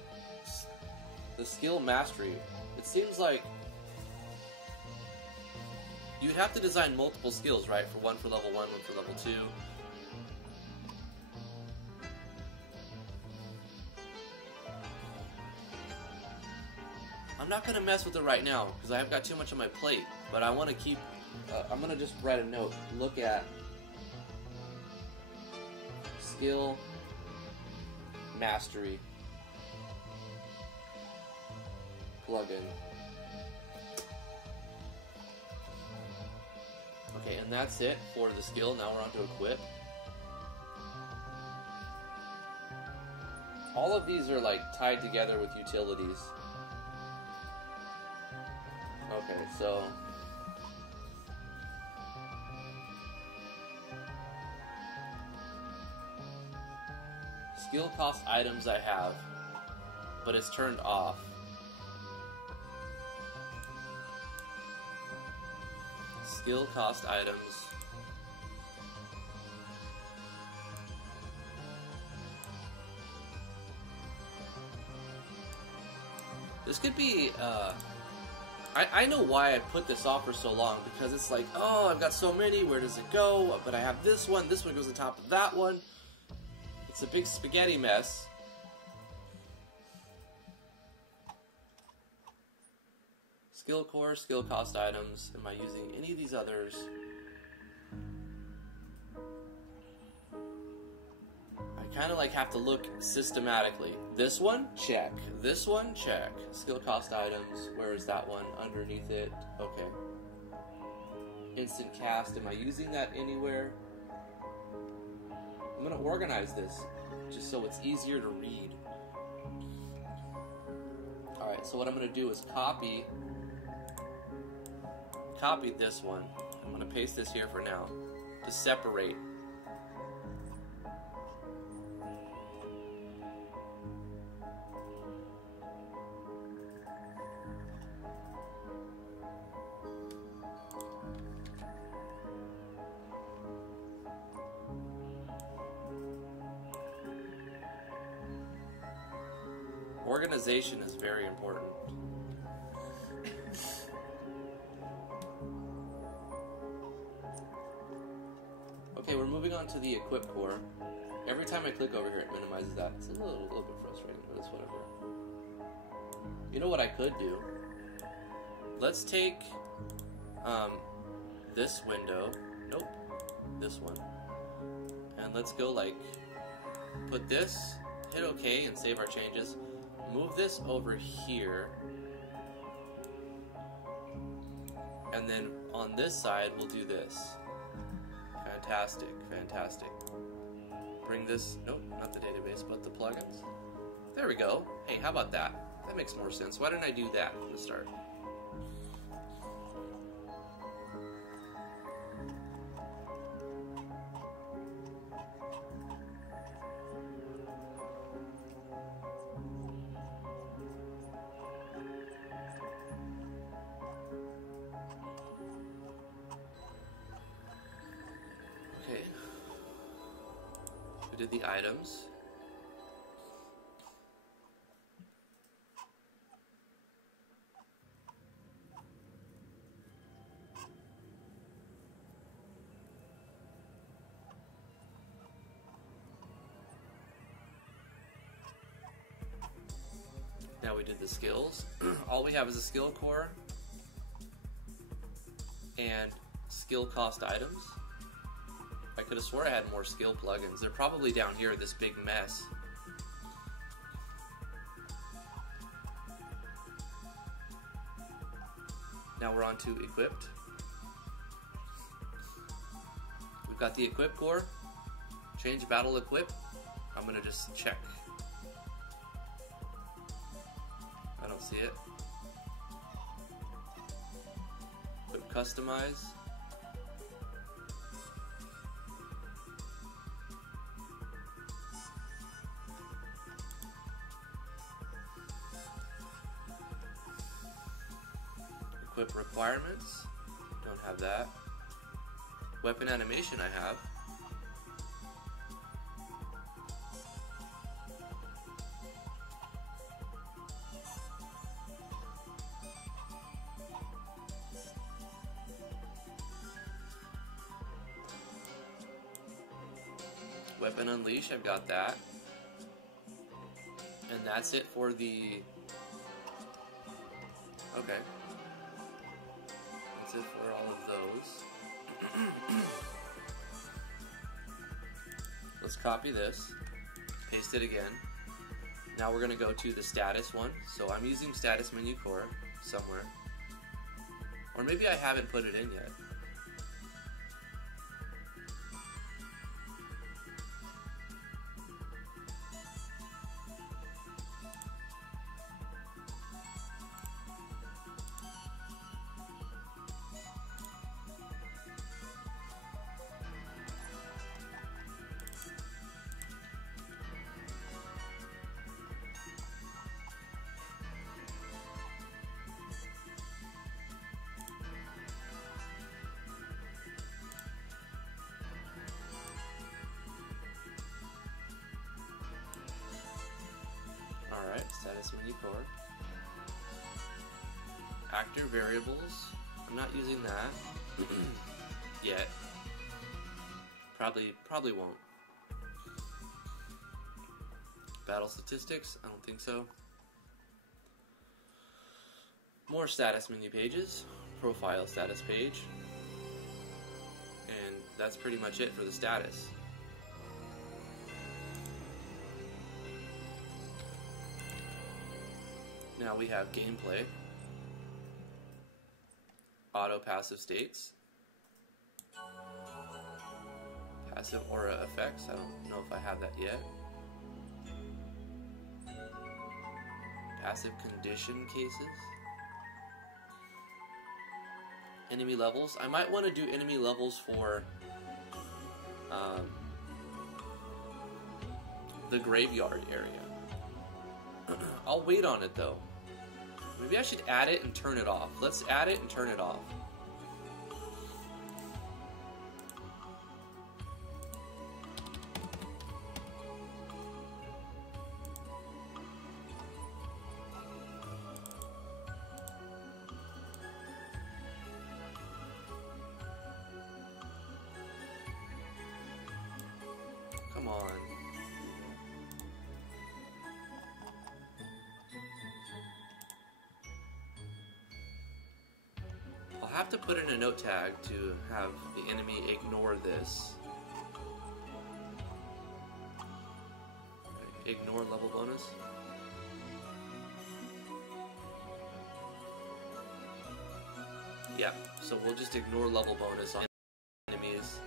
The skill mastery. It seems like you'd have to design multiple skills, right? One for level 1, one for level 2. I'm not going to mess with it right now because I've got too much on my plate, but I want to keep, I'm going to just write a note. Look at skill mastery plugin. Okay, and that's it for the skill. Now we're on to equip. All of these are like tied together with utilities. Okay, so skill cost items I have, but it's turned off. Skill cost items. This could be, I know why I put this off for so long, because it's like, oh, I've got so many, where does it go? But I have this one goes on top of that one. It's a big spaghetti mess. Skill core, skill cost items. Am I using any of these others? I kind of like have to look systematically. This one, check. This one, check. Skill cost items. Where is that one? Underneath it. Okay. Instant cast. Am I using that anywhere? I'm going to organize this just so it's easier to read. Alright, so what I'm going to do is copy this one. I'm going to paste this here for now to separate. Organization is very important. Okay, we're moving on to the equip core. Every time I click over here, it minimizes that. It's a little bit frustrating, but it's whatever. You know what I could do? Let's take this window. Nope. This one. And let's go like put this, hit OK, and save our changes. Move this over here, and then on this side we'll do this. Fantastic, fantastic. Bring this, nope, not the database, but the plugins. There we go. Hey, how about that? That makes more sense. Why didn't I do that from the start? The items. Now we did the skills. All we have is a skill core and skill cost items. I could have swore I had more skill plugins. They're probably down here, this big mess. Now we're on to equipped. Got the equip core. Change battle equip. I'm gonna just check. I don't see it. Equip customize. Equip requirements. Don't have that. Weapon animation I have. Weapon unleash, I've got that. And that's it for the... Okay. That's it for all of those. Let's copy this, paste it again. Now we're going to go to the status one. So I'm using status menu core somewhere. Or maybe I haven't put it in yet. Alright, status menu core. Actor variables. I'm not using that yet. Probably won't. Battle statistics, I don't think so. More status menu pages. Profile status page. And that's pretty much it for the status. Now we have gameplay, auto passive states, passive aura effects. I don't know if I have that yet. Passive condition cases. Enemy levels. I might want to do enemy levels for the graveyard area. I'll wait on it though. Maybe I should add it and turn it off. Let's add it and turn it off. Come on. I'll have to put in a note tag to have the enemy ignore this. Ignore level bonus. Yeah, so we'll just ignore level bonus on enemies.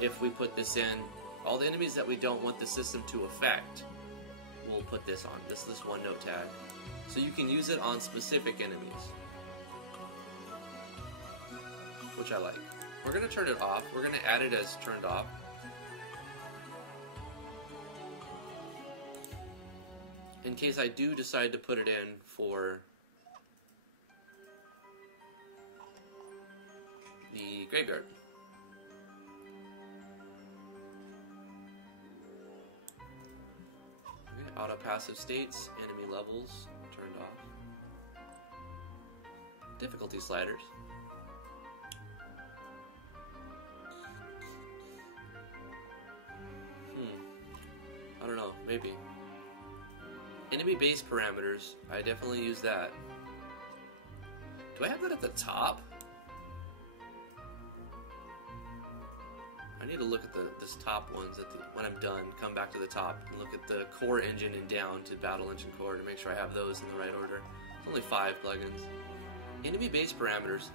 If we put this in, all the enemies that we don't want the system to affect, we'll put this on, this one note tag. So you can use it on specific enemies. Which I like. We're going to turn it off. We're going to add it as turned off. In case I do decide to put it in for the graveyard. Okay, auto passive states, enemy levels turned off. Difficulty sliders. I don't know, maybe. Enemy base parameters, I definitely use that. Do I have that at the top? I need to look at this top ones when I'm done. Come back to the top and look at the core engine and down to battle engine core to make sure I have those in the right order. It's only 5 plugins. Enemy base parameters.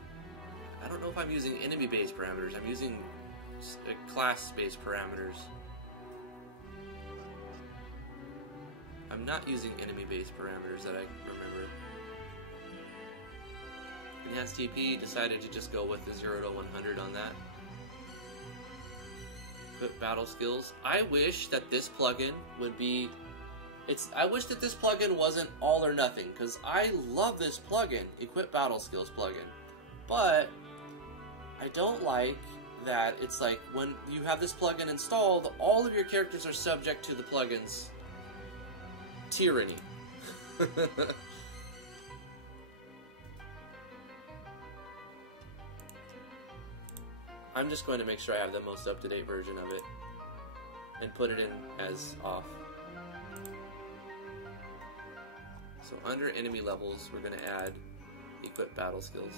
I don't know if I'm using enemy base parameters. I'm using class-based parameters. I'm not using enemy-based parameters that I remember. Enhanced TP, decided to just go with the 0 to 100 on that. Equip battle skills. I wish that this plugin would be... I wish that this plugin wasn't all or nothing, because I love this plugin, Equip Battle Skills plugin. But I don't like that it's like when you have this plugin installed, all of your characters are subject to the plugin's tyranny. I'm just going to make sure I have the most up-to-date version of it and put it in as off. So under enemy levels, we're going to add equip battle skills.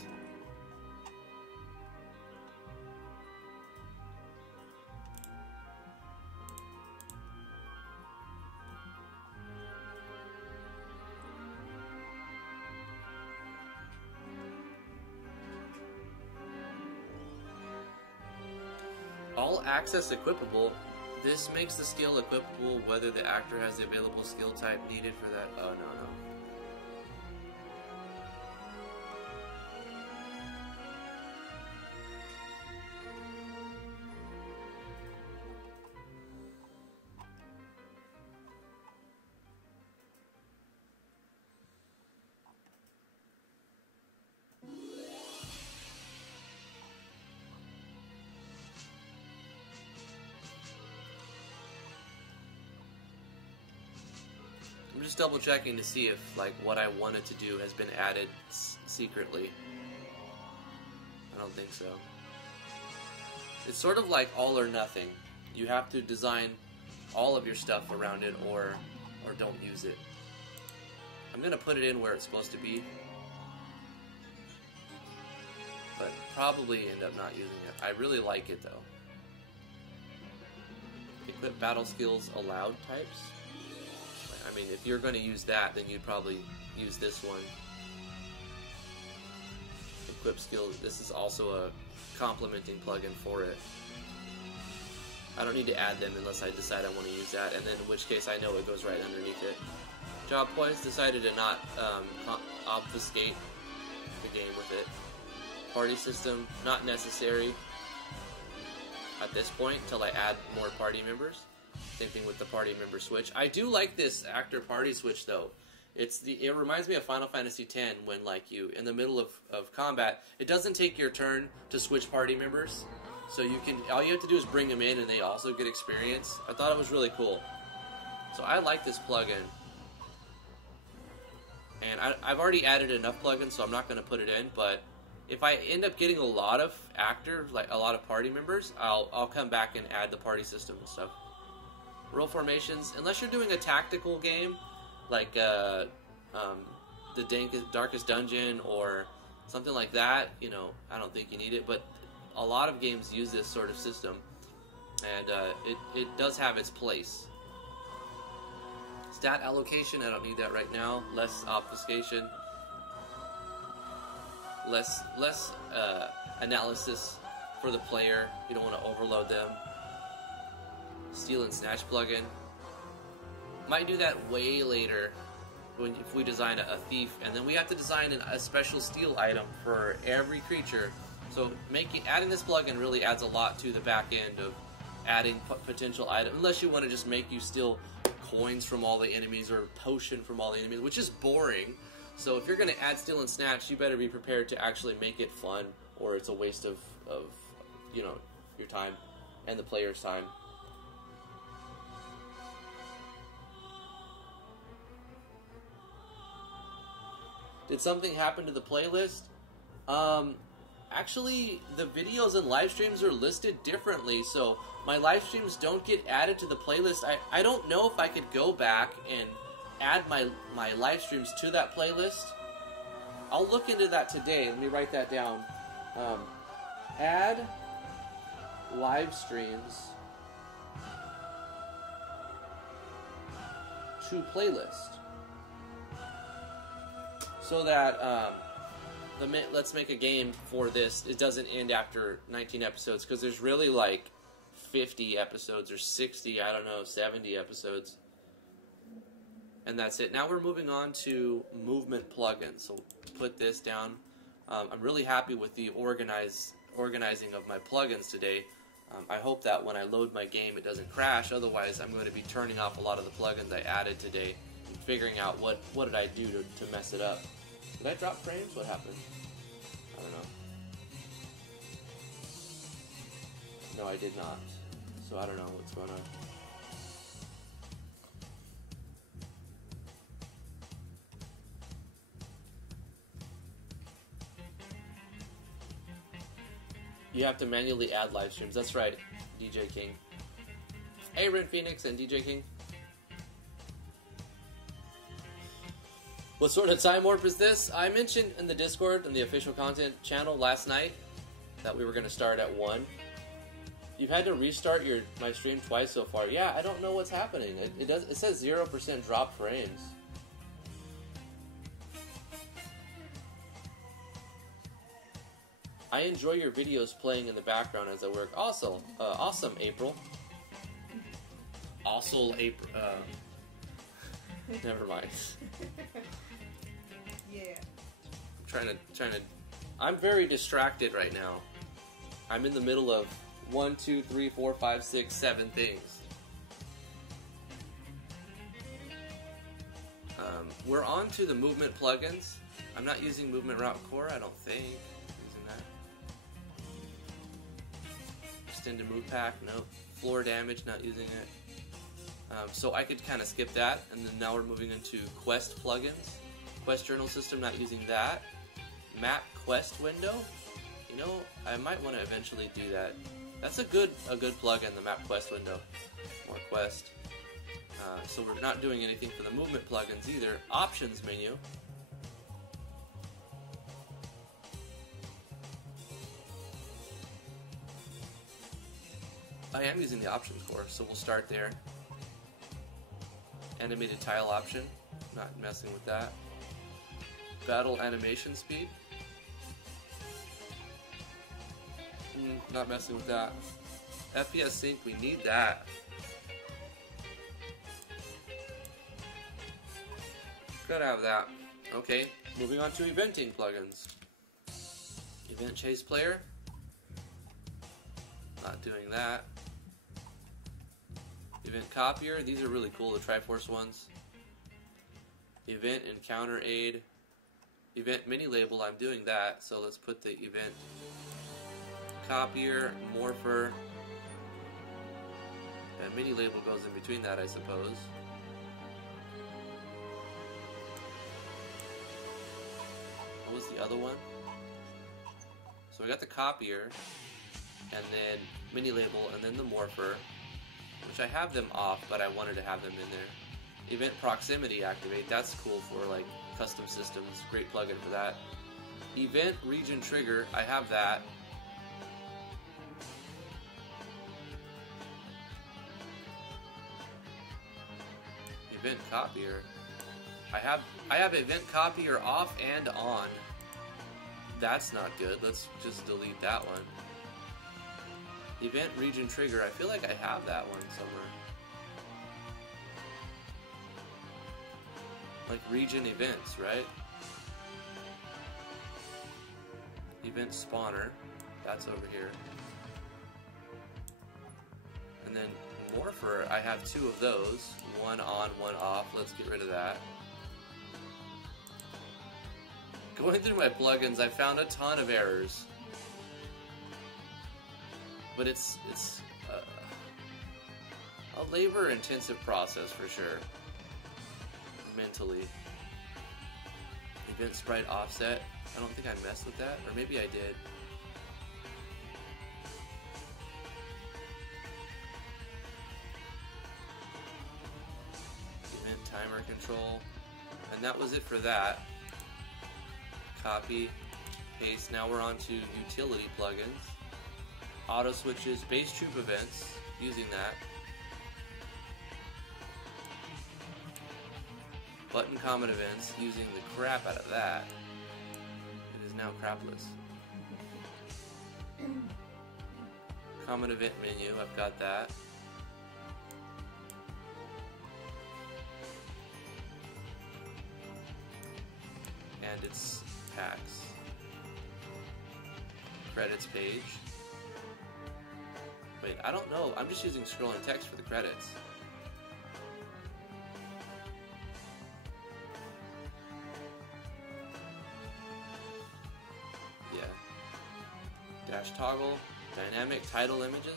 All access equipable. This makes the skill equipable whether the actor has the available skill type needed for that. Oh, no. I'm just double checking to see if like what I wanted to do has been added secretly. I don't think so. It's sort of like all or nothing. You have to design all of your stuff around it or don't use it. I'm gonna put it in where it's supposed to be, but probably end up not using it. I really like it though. Equip battle skills allowed types. I mean, if you're going to use that, then you'd probably use this one. Equip skills. This is also a complementing plugin for it. I don't need to add them unless I decide I want to use that, and then in which case I know it goes right underneath it. Job points, decided to not obfuscate the game with it. Party system, not necessary at this point until I add more party members. Same thing with the party member switch. I do like this actor party switch though. It reminds me of Final Fantasy X when like you in the middle of combat, it doesn't take your turn to switch party members. So you can all you have to do is bring them in and they also get experience. I thought it was really cool. So I like this plugin. And I've already added enough plugins, so I'm not going to put it in, but if I end up getting a lot of actors, like a lot of party members, I'll come back and add the party system and stuff. Role formations, unless you're doing a tactical game, like the Darkest Dungeon or something like that, you know, I don't think you need it, but a lot of games use this sort of system, and it does have its place. Stat allocation, I don't need that right now. Less obfuscation. Less analysis for the player. You don't want to overload them. Steal and snatch plugin. Might do that way later if we design a thief, and then we have to design a special steal item for every creature. So adding this plugin really adds a lot to the back end of adding potential items, unless you want to just make you steal coins from all the enemies or potion from all the enemies, which is boring. So if you're going to add steal and snatch, you better be prepared to actually make it fun, or it's a waste of you know, your time and the player's time. Did something happen to the playlist? Actually, the videos and live streams are listed differently, so my live streams don't get added to the playlist. I don't know if I could go back and add my live streams to that playlist. I'll look into that today. Let me write that down. Add live streams to playlist. So that, let's make a game for this. It doesn't end after 19 episodes because there's really like 50 episodes or 60, I don't know, 70 episodes. And that's it. Now we're moving on to movement plugins. So put this down. I'm really happy with the organizing of my plugins today. I hope that when I load my game it doesn't crash. Otherwise, I'm going to be turning off a lot of the plugins I added today and figuring out what did I do to mess it up. Did I drop frames? What happened? I don't know. No, I did not. So I don't know what's going on. You have to manually add live streams. That's right, DJ King. Hey, Red Phoenix and DJ King. What sort of time warp is this? I mentioned in the Discord and the official content channel last night that we were going to start at 1. You've had to restart my stream twice so far. Yeah, I don't know what's happening. It says 0% drop frames. I enjoy your videos playing in the background as I work. Also, awesome, April. Also, April. Never mind. Yeah. I'm trying to. I'm very distracted right now. I'm in the middle of 1, 2, 3, 4, 5, 6, 7 things. We're on to the movement plugins. I'm not using movement route core. I don't think. Extended move pack, nope. Floor damage, not using it. So I could kind of skip that, and then now we're moving into quest plugins. Quest journal system, not using that. Map quest window, you know, I might want to eventually do that. That's a good plugin, the map quest window. More quest. So we're not doing anything for the movement plugins either. Options menu. I am using the options core, so we'll start there. Animated tile option, not messing with that. Battle animation speed. Not messing with that. FPS sync, we need that. Gotta have that. Okay, moving on to eventing plugins. Event chase player. Not doing that. Event copier, these are really cool, the Triforce ones. Event encounter aid. Event mini label, I'm doing that, so let's put the event copier, morpher, and mini label goes in between that, I suppose. What was the other one? So we got the copier, and then mini label, and then the morpher, which I have them off, but I wanted to have them in there. Event proximity activate, that's cool for like custom systems, great plugin for that. Event region trigger, I have that. Event copier, I have event copier off and on. That's not good. Let's just delete that one. Event region trigger, I feel like I have that one somewhere. Like region events, right? Event spawner, that's over here. And then morpher, I have 2 of those. One on, one off. Let's get rid of that. Going through my plugins, I found a ton of errors. But it's a labor-intensive process for sure. Mentally. Event sprite offset. I don't think I messed with that, or maybe I did. Event timer control. And that was it for that. Copy, paste. Now we're on to utility plugins. Auto switches, base troop events, using that. Button comment events, using the crap out of that. It is now crapless. Common event menu, I've got that. And its packs. Credits page. Wait, I don't know. I'm just using scrolling text for the credits. Yeah. Dash toggle. Dynamic title images.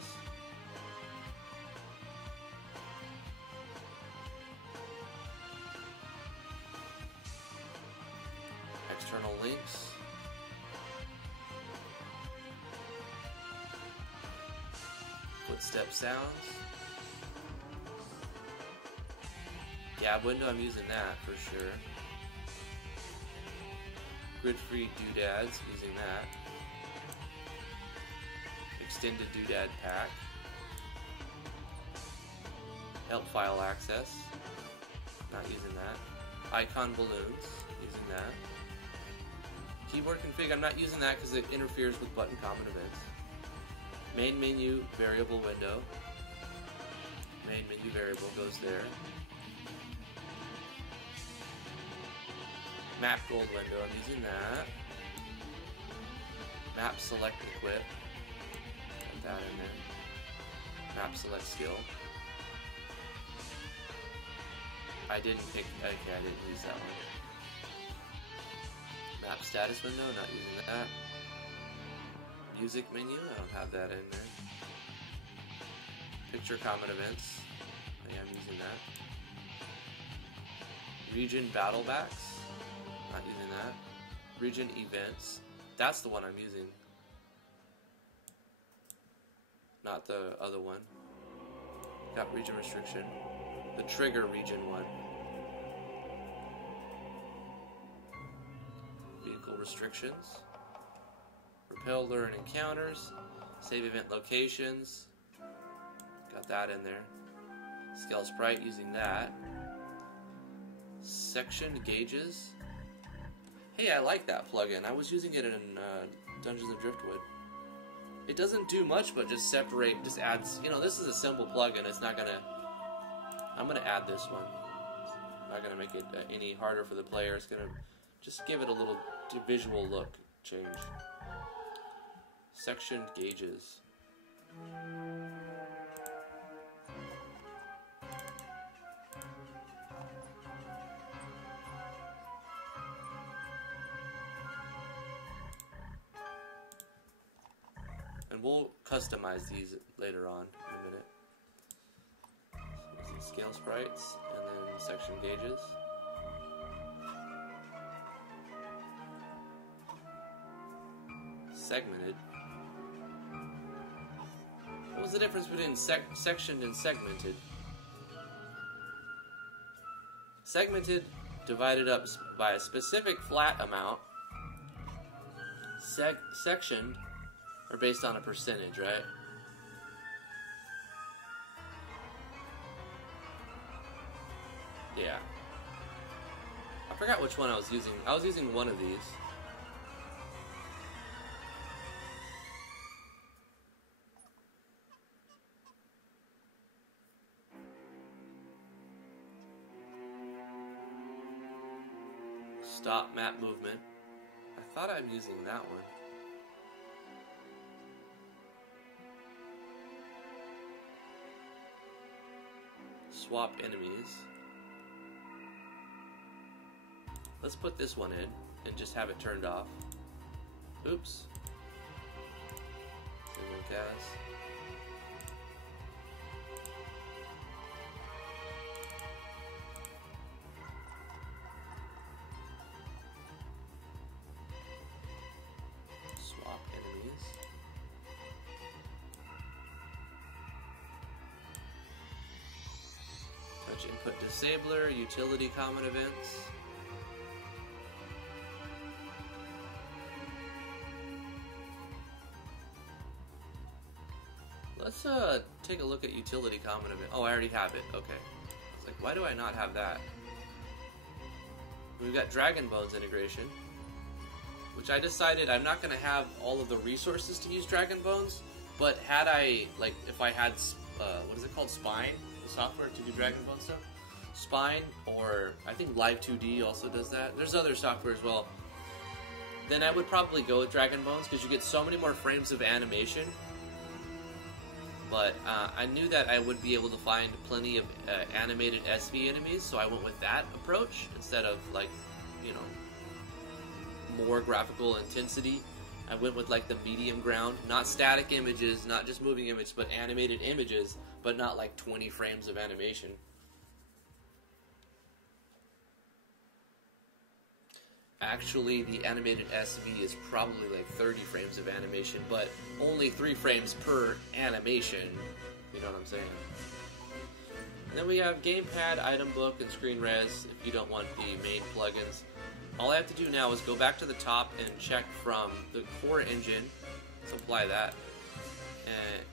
External links. Footstep sounds. Gab window, I'm using that for sure. Grid-free doodads, using that. Extended doodad pack. Help file access. Not using that. Icon balloons. Using that. Keyboard config. I'm not using that because it interferes with button common events. Main menu variable window. Main menu variable goes there. Map gold window. I'm using that. Map select equip. That in there. Map select skill. I didn't pick. Okay, I didn't use that one. Map status window, not using that. Music menu, I don't have that in there. Picture common events. I am using that. Region battle backs, not using that. Region events, that's the one I'm using. Not the other one. Got region restriction. The trigger region one. Vehicle restrictions. Repel learn encounters. Save event locations. Got that in there. Scale sprite using that. Section gauges. Hey, I like that plugin. I was using it in Dungeons of Driftwood. It doesn't do much, but just separate, just adds, you know, this is a simple plugin. It's not gonna, I'm gonna add this one. Not gonna make it any harder for the player. It's gonna just give it a little visual look change. Section gauges. And we'll customize these later on in a minute. So scale sprites and then section gauges. Segmented. What was the difference between sectioned and segmented? Segmented, divided up by a specific flat amount. Sectioned are based on a percentage, right? Yeah. I forgot which one I was using. I was using one of these. Stop map movement. I thought I'm using that one. Swap enemies. Let's put this one in and just have it turned off. Oops. Cast. Swap enemies. Touch input disabler, utility common events. Let's take a look at utility common event. Oh, I already have it. Okay. It's like, why do I not have that? We've got Dragon Bones integration, which I decided I'm not going to have all of the resources to use Dragon Bones, but had I, like, if I had, what is it called, Spine, the software to do Dragon Bone stuff? Spine, or I think Live 2D also does that. There's other software as well. Then I would probably go with Dragon Bones, because you get so many more frames of animation. But I knew that I would be able to find plenty of animated SV enemies, so I went with that approach instead of, like, you know, more graphical intensity. I went with, like, the medium ground, not static images, not just moving images, but animated images, but not like 20 frames of animation. Actually, the animated SV is probably like 30 frames of animation, but only 3 frames per animation. You know what I'm saying? And then we have gamepad, item book, and screen res if you don't want the main plugins. All I have to do now is go back to the top and check from the core engine, let's apply that, and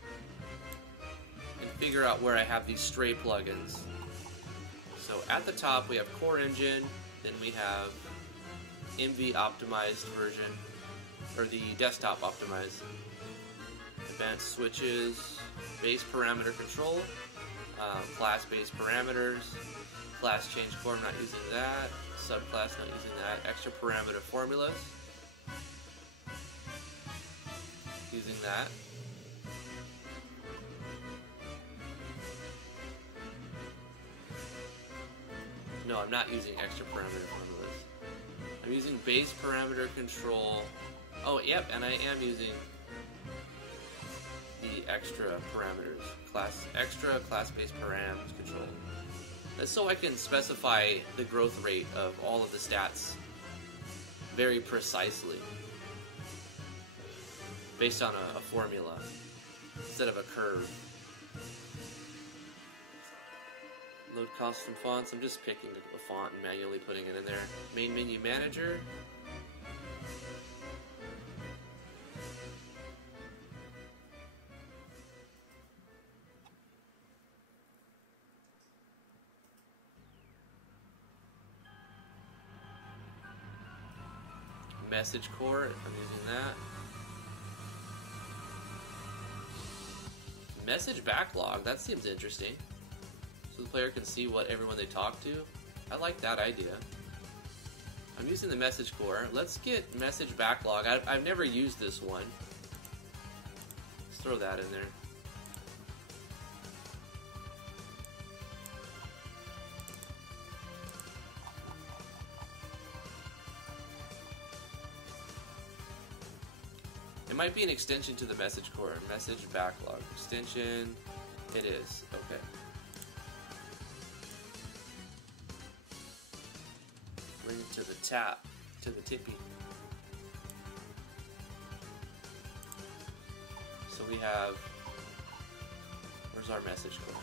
figure out where I have these stray plugins. So at the top we have core engine, then we have MV optimized version, or the desktop optimized, advanced switches, base parameter control, class based parameters, class change core, I'm not using that, subclass, not using that, extra parameter formulas, using that. No, I'm not using extra parameter formulas. I'm using base parameter control. Oh, yep, and I am using the extra parameters. Extra class-based params control. That's so I can specify the growth rate of all of the stats very precisely, based on a formula, instead of a curve. Load custom fonts. I'm just picking a font and manually putting it in there. Main menu manager. Message core, I'm using that. Message backlog, that seems interesting. So the player can see what everyone they talk to. I like that idea. I'm using the message core. Let's get message backlog. I've never used this one. Let's throw that in there. It might be an extension to the message core. Message backlog extension. It is. Okay. Bring it to the tap, to the tippy. So we have, where's our message core?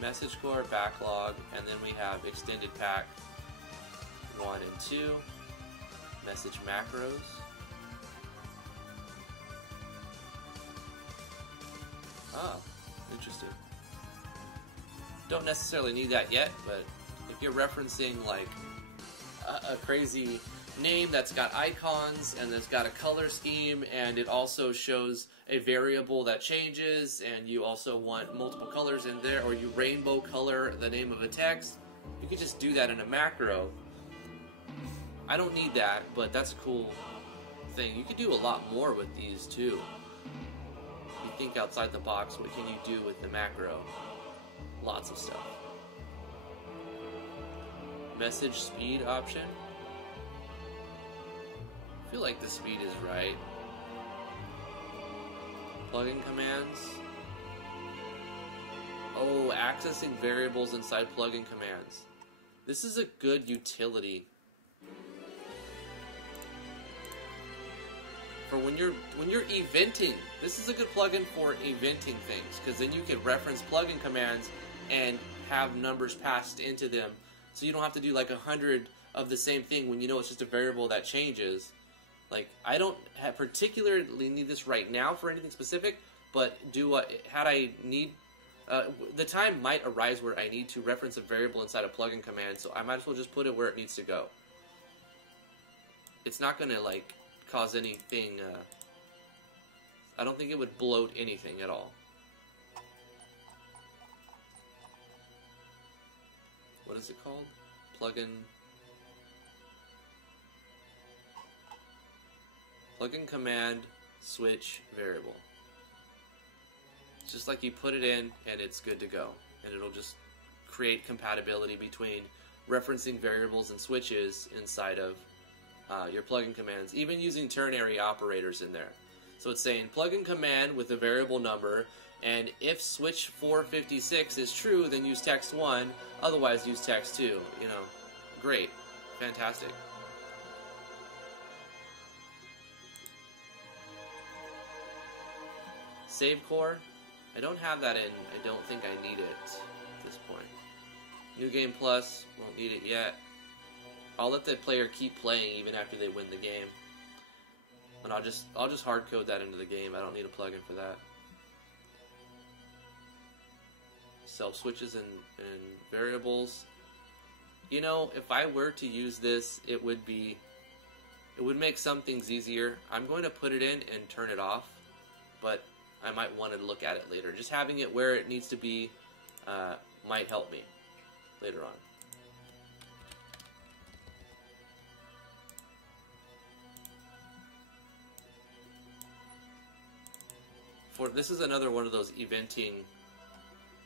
Message core, backlog, and then we have extended pack 1 and 2, message macros. Oh, interesting. Don't necessarily need that yet, but if you're referencing like a crazy name that's got icons and that's got a color scheme and it also shows a variable that changes and you also want multiple colors in there, or you rainbow color the name of a text, you can just do that in a macro. I don't need that, but that's a cool thing. You can do a lot more with these too. You think outside the box, what can you do with the macro? Lots of stuff. Message speed option. I feel like the speed is right. Plugin commands. Oh, accessing variables inside plugin commands. This is a good utility for when you're eventing. This is a good plugin for eventing things, because then you can reference plugin commands and have numbers passed into them, so you don't have to do like 100 of the same thing when you know it's just a variable that changes. Like, I don't particularly need this right now for anything specific, but had I need The time might arise where I need to reference a variable inside a plugin command, so I might as well just put it where it needs to go. It's not going to, like, cause anything, I don't think it would bloat anything at all. What is it called? Plugin command switch variable. It's just like you put it in and it's good to go, and it'll just create compatibility between referencing variables and switches inside of your plugin commands, even using ternary operators in there. So it's saying plugin command with a variable number, and if switch 456 is true, then use text 1, otherwise use text 2. You know, great, fantastic. Save core, I don't have that in. I don't think I need it at this point. New Game Plus, won't need it yet. I'll let the player keep playing even after they win the game. And I'll just hard code that into the game. I don't need a plugin for that. Self switches and variables. You know, if I were to use this, it would make some things easier. I'm going to put it in and turn it off, but I might want to look at it later. Just having it where it needs to be might help me later on. This is another one of those eventing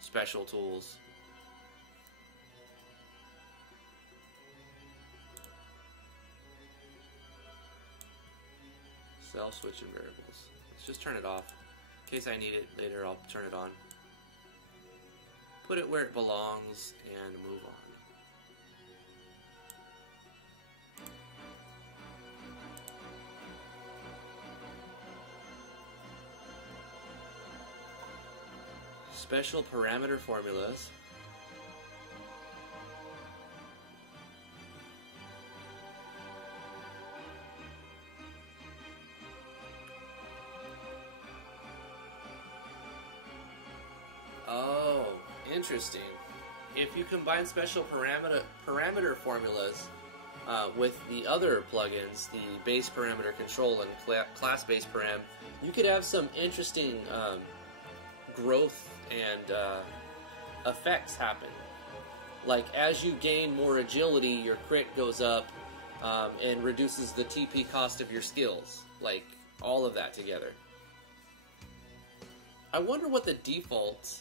special tools. Self switch and variables. Let's just turn it off. In case I need it later, I'll turn it on. Put it where it belongs and move on. Special parameter formulas. Oh, interesting. If you combine special parameter formulas with the other plugins, the base parameter control and class base param, you could have some interesting growth and effects happen. Like, as you gain more agility, your crit goes up and reduces the TP cost of your skills. Like, all of that together. I wonder what the default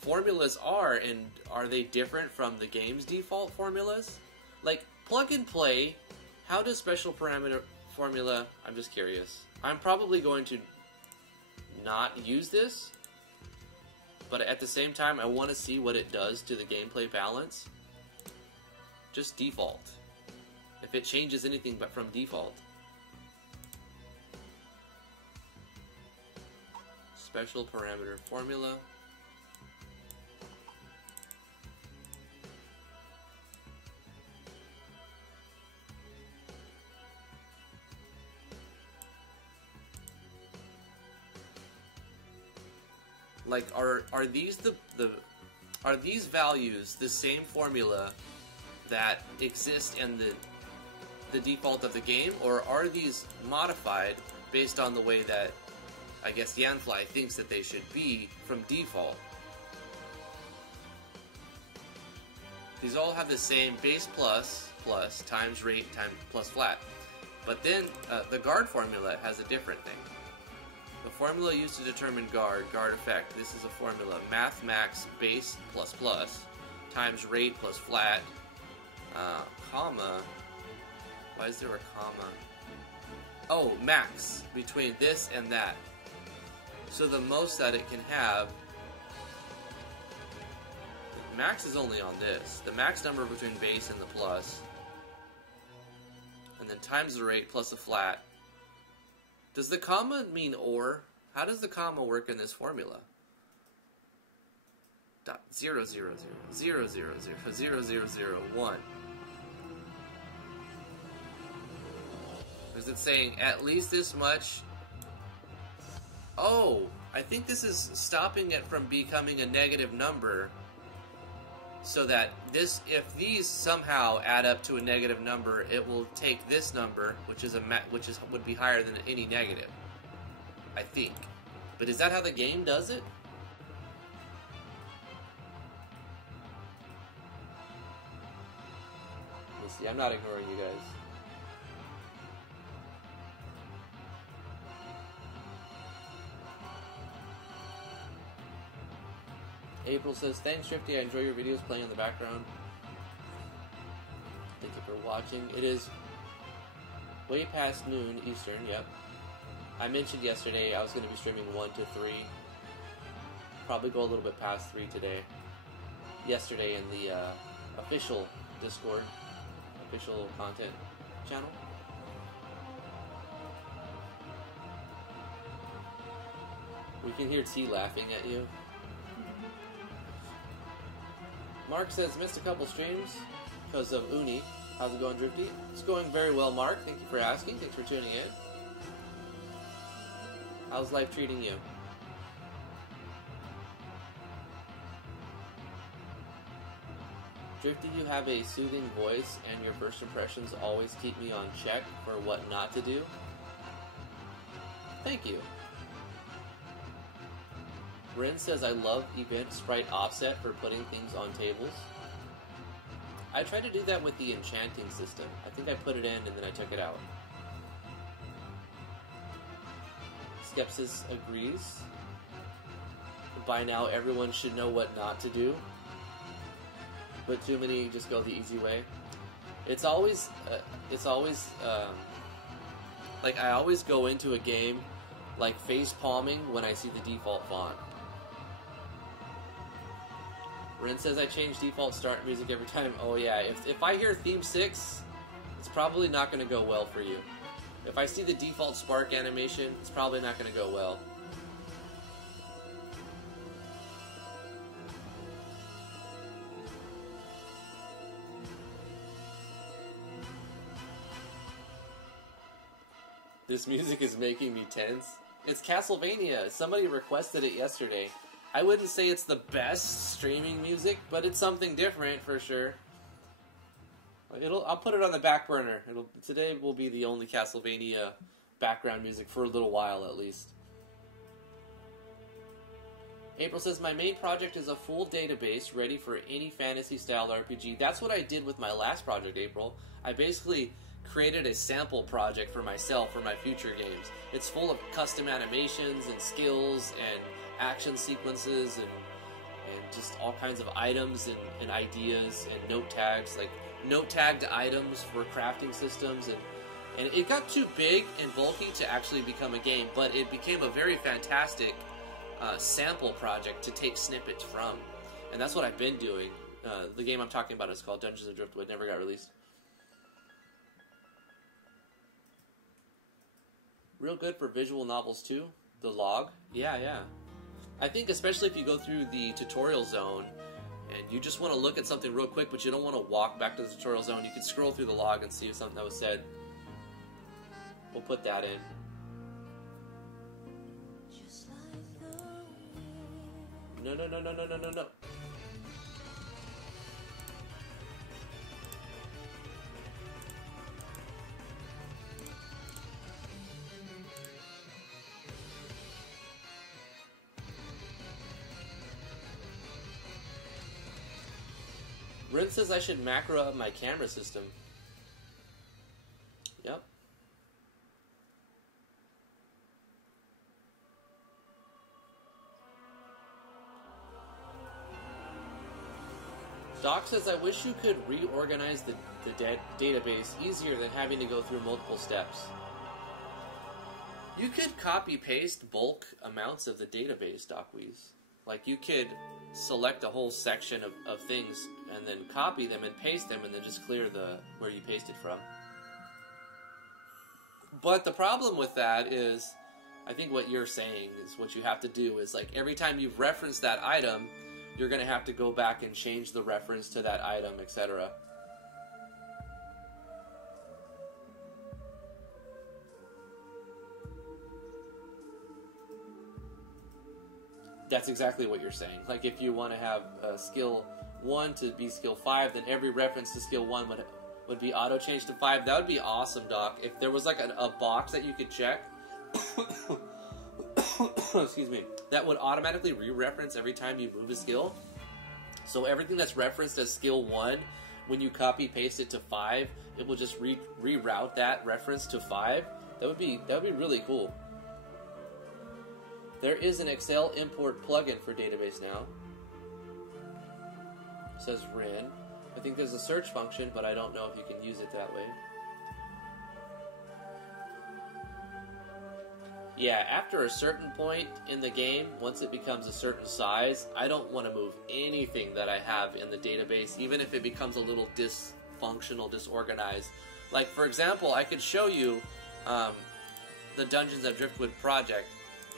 formulas are, and are they different from the game's default formulas? Like, plug and play, how does special parameter formula... I'm just curious. I'm probably going to not use this, but at the same time I want to see what it does to the gameplay balance. Just default. If it changes anything but from default. Special parameter formula. Like, are these are these values the same formula that exist in the default of the game, or are these modified based on the way that, I guess, Yanfly thinks that they should be from default? These all have the same base plus times rate times plus flat, but then the guard formula has a different thing. The formula used to determine guard effect. This is a formula: math max base plus times rate plus flat, comma. Why is there a comma? Oh, max between this and that. So the most that it can have. Max is only on this. The max number between base and the plus, and then times the rate plus the flat. Does the comma mean or? How does the comma work in this formula? Dot 0, 0, 0, 0, 0, 0, 0, 0, 0, 1. Is it saying at least this much? Oh, I think this is stopping it from becoming a negative number, so that this, if these somehow add up to a negative number, it will take this number, which would be higher than any negative. I think. But is that how the game does it? Let's see, I'm not ignoring you guys. April says, thanks, Shrifty. I enjoy your videos playing in the background. Thank you for watching. It is way past noon Eastern, yep. I mentioned yesterday I was going to be streaming 1 to 3. Probably go a little bit past 3 today. Yesterday in the official Discord, official content channel. We can hear T laughing at you. Mark says, missed a couple streams because of Uni. How's it going, Drifty? It's going very well, Mark. Thank you for asking. Thanks for tuning in. How's life treating you? Drifty, you have a soothing voice, and your first impressions always keep me on check for what not to do. Thank you. Ren says, I love event sprite offset for putting things on tables. I tried to do that with the enchanting system. I think I put it in and then I took it out. Skepsis agrees. By now everyone should know what not to do. But too many just go the easy way. It's always like I always go into a game like face palming when I see the default font. Ren says I change default start music every time. Oh yeah, if I hear theme 6, it's probably not going to go well for you. If I see the default spark animation, it's probably not going to go well. This music is making me tense. It's Castlevania. Somebody requested it yesterday. I wouldn't say it's the best streaming music, but it's something different for sure. I'll put it on the back burner. Today will be the only Castlevania background music for a little while at least. April says, my main project is a full database ready for any fantasy-style RPG. That's what I did with my last project, April. I basically created a sample project for myself for my future games. It's full of custom animations and skills and action sequences and just all kinds of items and ideas and note tags, like note tagged items for crafting systems, and it got too big and bulky to actually become a game, but it became a very fantastic sample project to take snippets from, and that's what I've been doing. The game I'm talking about is called Dungeons of Driftwood. Never got released. Real good for visual novels too. The log, yeah. I think especially if you go through the tutorial zone and you just want to look at something real quick, but you don't want to walk back to the tutorial zone, you can scroll through the log and see if something that was said. We'll put that in. No. Rin says I should macro up my camera system. Yep. Doc says I wish you could reorganize the database easier than having to go through multiple steps. You could copy-paste bulk amounts of the database, DocWeeze. Like, you could select a whole section of things and then copy them and paste them and then just clear where you pasted from. But the problem with that is, I think what you're saying is what you have to do is, like, every time you've referenced that item, you're going to have to go back and change the reference to that item, etc. That's exactly what you're saying. Like, if you want to have skill 1 to be skill 5, then every reference to skill 1 would be auto-changed to 5. That would be awesome, Doc. If there was, like, a box that you could check, excuse me, that would automatically re-reference every time you move a skill. So everything that's referenced as skill 1, when you copy-paste it to 5, it will just reroute that reference to 5. That would be really cool. There is an Excel import plugin for database now. It says RIN. I think there's a search function, but I don't know if you can use it that way. Yeah, after a certain point in the game, once it becomes a certain size, I don't want to move anything that I have in the database, even if it becomes a little dysfunctional, disorganized. Like, for example, I could show you the Dungeons of Driftwood project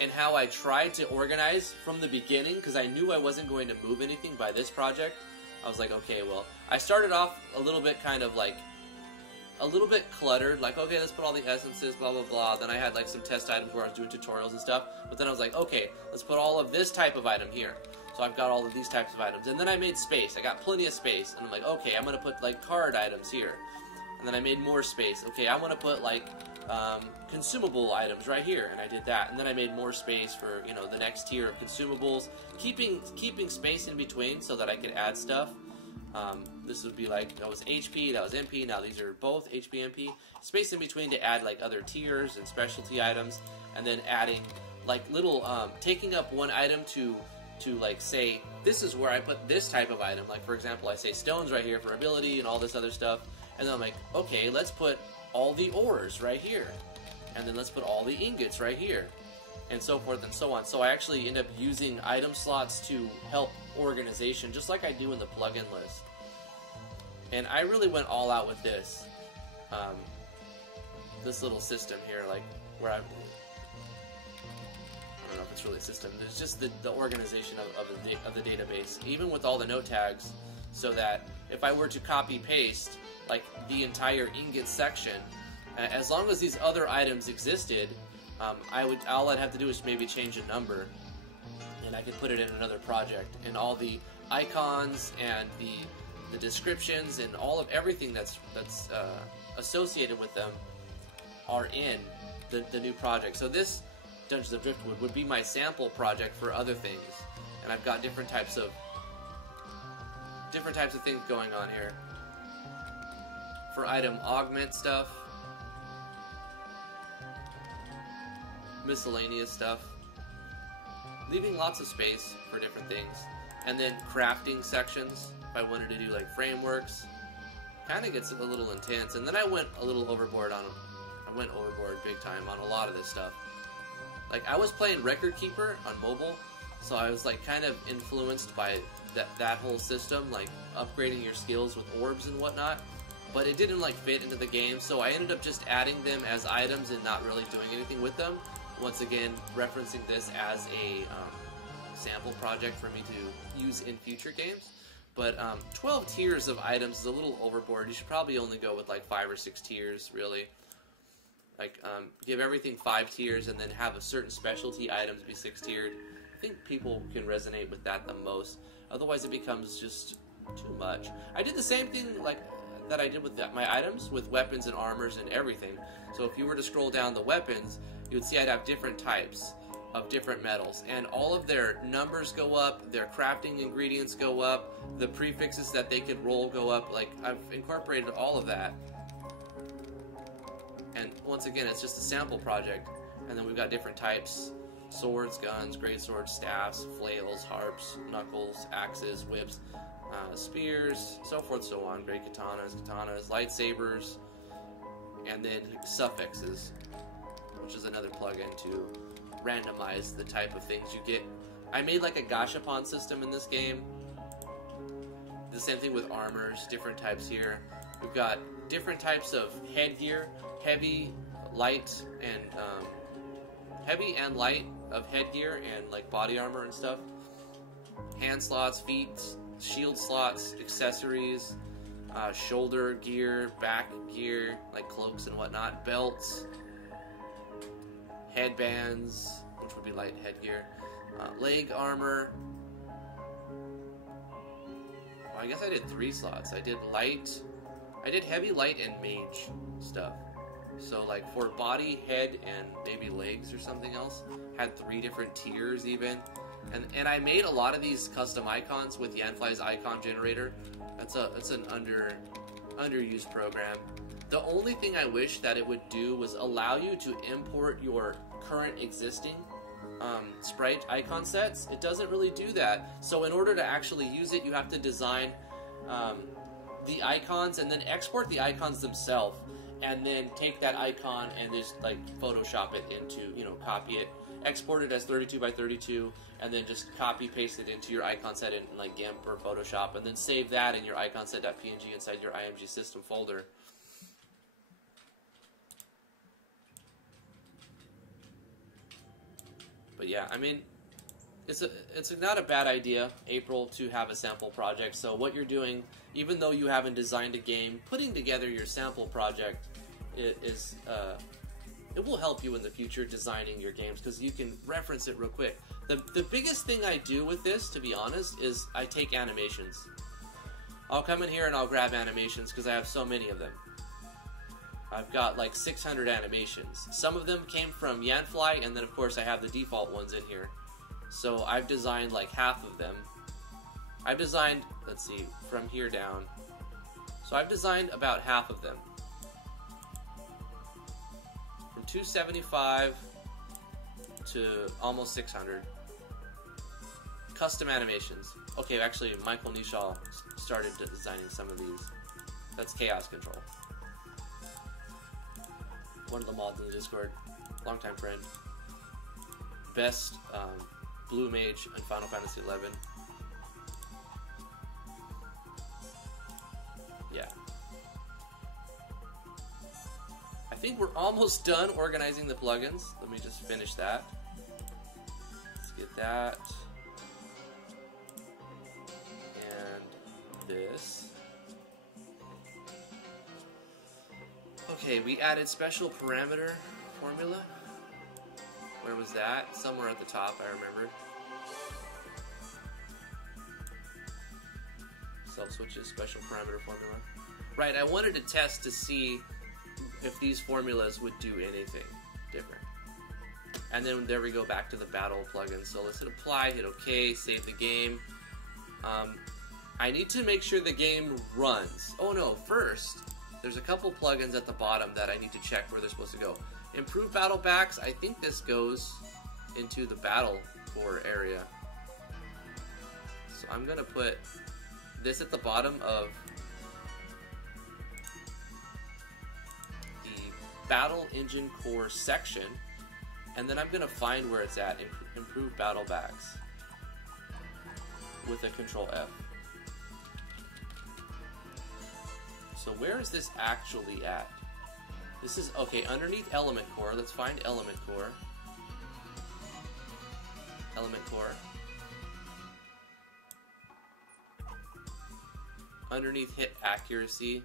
and how I tried to organize from the beginning, because I knew I wasn't going to move anything by this project. I was like, okay, well, I started off a little bit kind of like, a little bit cluttered, like, okay, let's put all the essences, blah, blah, blah. Then I had, like, some test items where I was doing tutorials and stuff. But then I was like, okay, let's put all of this type of item here. So I've got all of these types of items. And then I made space. I got plenty of space. And I'm like, okay, I'm going to put, like, card items here. And then I made more space. Okay, I want to put, like, consumable items right here. And I did that. And then I made more space for, you know, the next tier of consumables. Keeping space in between so that I could add stuff. This would be like, that was HP, that was MP, now these are both HP, MP. Space in between to add like other tiers and specialty items, and then adding like little, taking up one item to like say, this is where I put this type of item. Like, for example, I say stones right here for ability and all this other stuff, and then I'm like, okay, let's put all the ores right here, and then let's put all the ingots right here, and so forth and so on. So I actually end up using item slots to help organization, just like I do in the plugin list. And I really went all out with this, this little system here, like where I don't know if it's really a system. It's just the organization of the database, even with all the note tags, so that if I were to copy paste like the entire ingot section, as long as these other items existed, all I'd have to do is maybe change a number, and I could put it in another project, and all the icons and the descriptions and all of everything that's associated with them are in the new project. So this Dungeons of Driftwood would be my sample project for other things, and I've got different types of things going on here. For item augment stuff, miscellaneous stuff, leaving lots of space for different things, and then crafting sections. If I wanted to do like frameworks, kind of gets a little intense. And then I went a little overboard big time on a lot of this stuff. Like, I was playing Record Keeper on mobile, so I was like kind of influenced by that whole system, like upgrading your skills with orbs and whatnot. But it didn't like fit into the game, so I ended up just adding them as items and not really doing anything with them. Once again, referencing this as a sample project for me to use in future games. But 12 tiers of items is a little overboard. You should probably only go with like 5 or 6 tiers, really. Like, give everything 5 tiers and then have a certain specialty items be 6 tiered. I think people can resonate with that the most. Otherwise, it becomes just too much. I did the same thing like that I did with my items, with weapons and armors and everything. So if you were to scroll down the weapons, you would see I'd have different types of different metals, and all of their numbers go up, their crafting ingredients go up, the prefixes that they could roll go up. Like, I've incorporated all of that. And once again, it's just a sample project. And then we've got different types: swords, guns, great swords, staffs, flails, harps, knuckles, axes, whips, spears, so forth, so on. Great katanas, lightsabers, and then suffixes, which is another plugin to randomize the type of things you get. I made like a gashapon system in this game. The same thing with armors, different types here. We've got different types of headgear, heavy, light, and heavy and light of headgear and like body armor and stuff. Hand slots, feet, shield slots, accessories, shoulder gear, back gear, like cloaks and whatnot, belts, headbands, which would be light headgear, leg armor. Well, I guess I did 3 slots. I did light, I did heavy, light, and mage stuff. So like for body, head, and maybe legs or something else, had 3 different tiers even. And I made a lot of these custom icons with Yanfly's icon generator. That's an underused program. The only thing I wish that it would do was allow you to import your current existing sprite icon sets. It doesn't really do that. So in order to actually use it, you have to design the icons and then export the icons themselves, and then take that icon and just like Photoshop it into, you know, copy it, export it as 32 by 32, and then just copy paste it into your icon set in like GIMP or Photoshop, and then save that in your iconset.png inside your IMG system folder. But yeah, I mean, it's not a bad idea, April, to have a sample project. So what you're doing, even though you haven't designed a game, putting together your sample project is it will help you in the future designing your games, because you can reference it real quick. The biggest thing I do with this, to be honest, is I take animations. I'll come in here and I'll grab animations because I have so many of them. I've got like 600 animations. Some of them came from Yanfly, and then of course I have the default ones in here. So I've designed like half of them. I've designed, let's see, from here down. So I've designed about half of them. From 275 to almost 600. Custom animations. Okay, actually Michael Nishaw started designing some of these. That's Chaos Control. One of the mods in the Discord. Longtime friend. Best blue mage in Final Fantasy XI. Yeah. I think we're almost done organizing the plugins. Let me just finish that. Let's get that. And this. Okay, we added special parameter formula. Where was that? Somewhere at the top, I remember. Self-switches, special parameter formula. Right, I wanted to test to see if these formulas would do anything different. And then there we go, back to the battle plugin. So let's hit apply, hit OK, save the game. I need to make sure the game runs. Oh no, first, there's a couple plugins at the bottom that I need to check where they're supposed to go. Improve battle backs, I think this goes into the battle core area. So I'm gonna put this at the bottom of the battle engine core section, and then I'm gonna find where it's at. Improve battle backs with a Control F. So where is this actually at? This is, okay, underneath Element Core. Let's find Element Core. Element Core. Underneath Hit Accuracy.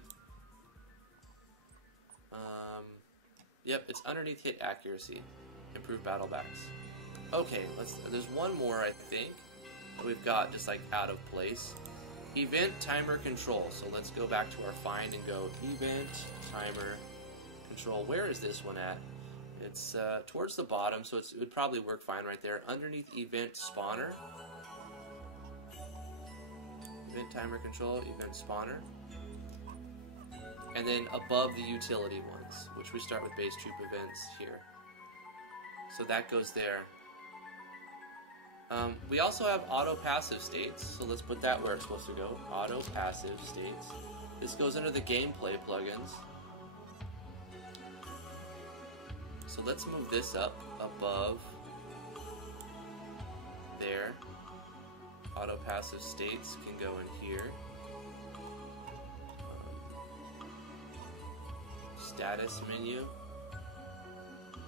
Yep, it's underneath Hit Accuracy. Improve battle backs. Okay, there's one more, I think, that we've got just like out of place. Event Timer Control. So let's go back to our find and go Event Timer Control. Where is this one at? It's towards the bottom, so it would probably work fine right there. Underneath Event Spawner. Event Timer Control, Event Spawner. And then above the utility ones, which we start with base troop events here. So that goes there. We also have auto passive states, so let's put that where it's supposed to go. Auto passive states. This goes under the gameplay plugins. So let's move this up above there. Auto passive states can go in here. Status menu.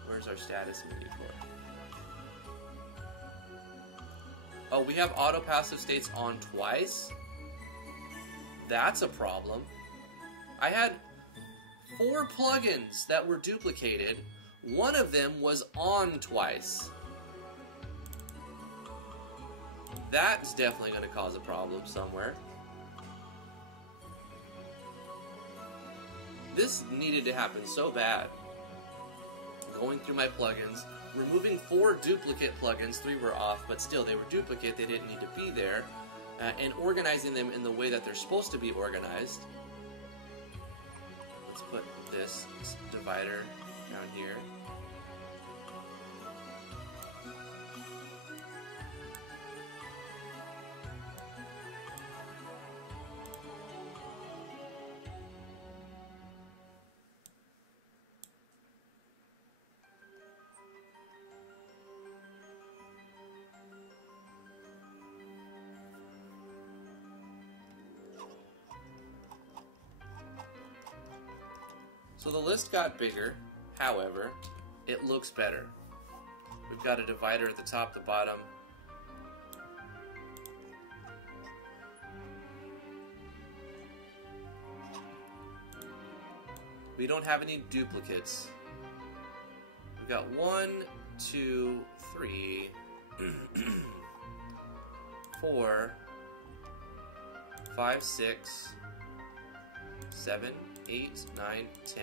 Where's our status menu for? Oh, we have auto passive states on twice? That's a problem. I had 4 plugins that were duplicated. One of them was on twice. That's definitely going to cause a problem somewhere. This needed to happen so bad. Going through my plugins, removing 4 duplicate plugins, 3 were off, but still they were duplicate, they didn't need to be there, and organizing them in the way that they're supposed to be organized. Let's put this divider down here. So the list got bigger, however, it looks better. We've got a divider at the top, the bottom. We don't have any duplicates. We've got 1, 2, 3, 4, 5, 6, 7, 8, 9, 10.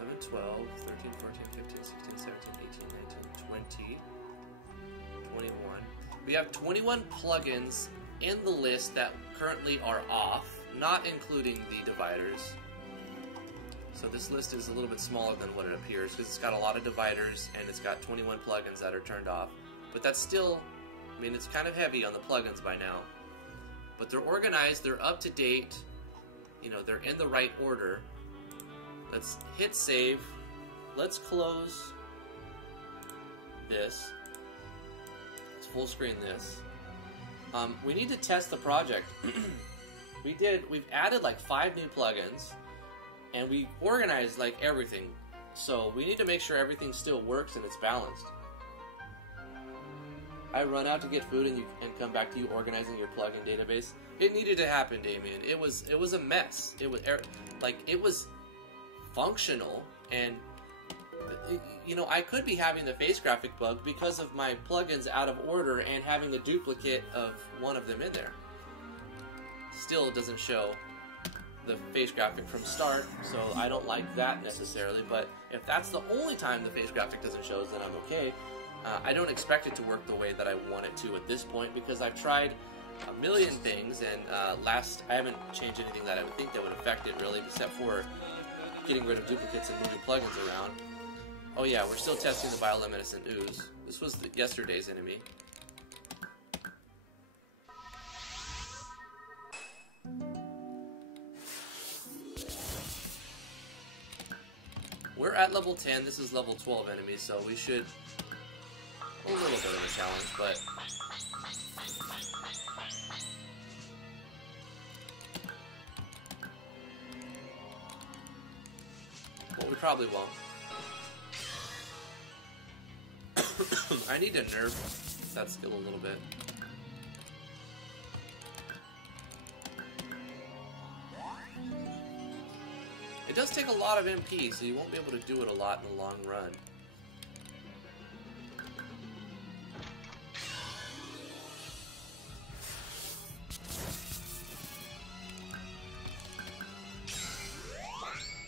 11, 12, 13, 14, 15, 16, 17, 18, 19, 20, 21. We have 21 plugins in the list that currently are off, not including the dividers. So this list is a little bit smaller than what it appears because it's got a lot of dividers and it's got 21 plugins that are turned off. But that's still, I mean, it's kind of heavy on the plugins by now. But they're organized, they're up to date, you know, they're in the right order. Let's hit save. Let's close this. Let's full screen this. We need to test the project. We've added like 5 new plugins and we organized like everything. So we need to make sure everything still works and it's balanced. I run out to get food and come back to you organizing your plugin database. It needed to happen, Damian. It was a mess. It was functional, and you know, I could be having the face graphic bug because of my plugins out of order and having a duplicate of one of them in there. Still doesn't show the face graphic from start, so I don't like that necessarily, but if that's the only time the face graphic doesn't show, then I'm okay. I don't expect it to work the way that I want it to at this point because I've tried a million things, and I haven't changed anything that I would think that would affect it really, except for getting rid of duplicates and moving plugins around. Oh yeah, we're still testing the bioluminescent ooze. This was yesterday's enemy. We're at level 10, this is level 12 enemies, so we should... a little bit of a challenge, but... well, we probably won't. I need to nerf that skill a little bit. It does take a lot of MP, so you won't be able to do it a lot in the long run.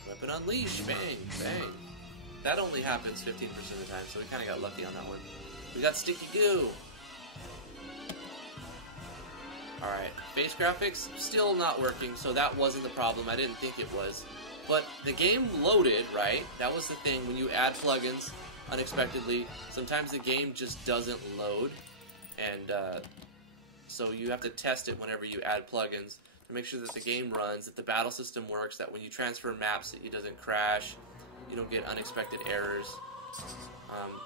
Weapon Unleash! Bang! Bang! That only happens 15% of the time, so we kind of got lucky on that one. We got Sticky Goo! Alright, face graphics still not working, so that wasn't the problem. I didn't think it was. But the game loaded, right? That was the thing. When you add plugins unexpectedly, sometimes the game just doesn't load. And so you have to test it whenever you add plugins to make sure that the game runs, that the battle system works, that when you transfer maps it doesn't crash, you don't get unexpected errors.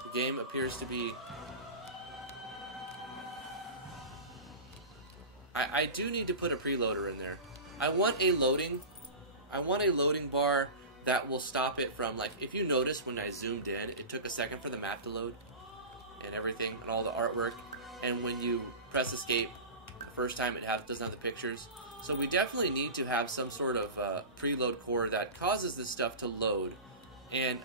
The game appears to be... I do need to put a preloader in there. I want a loading bar that will stop it from, like, if you notice when I zoomed in, it took a second for the map to load and everything and all the artwork, and when you press escape the first time it doesn't have the pictures. So we definitely need to have some sort of preload core that causes this stuff to load. And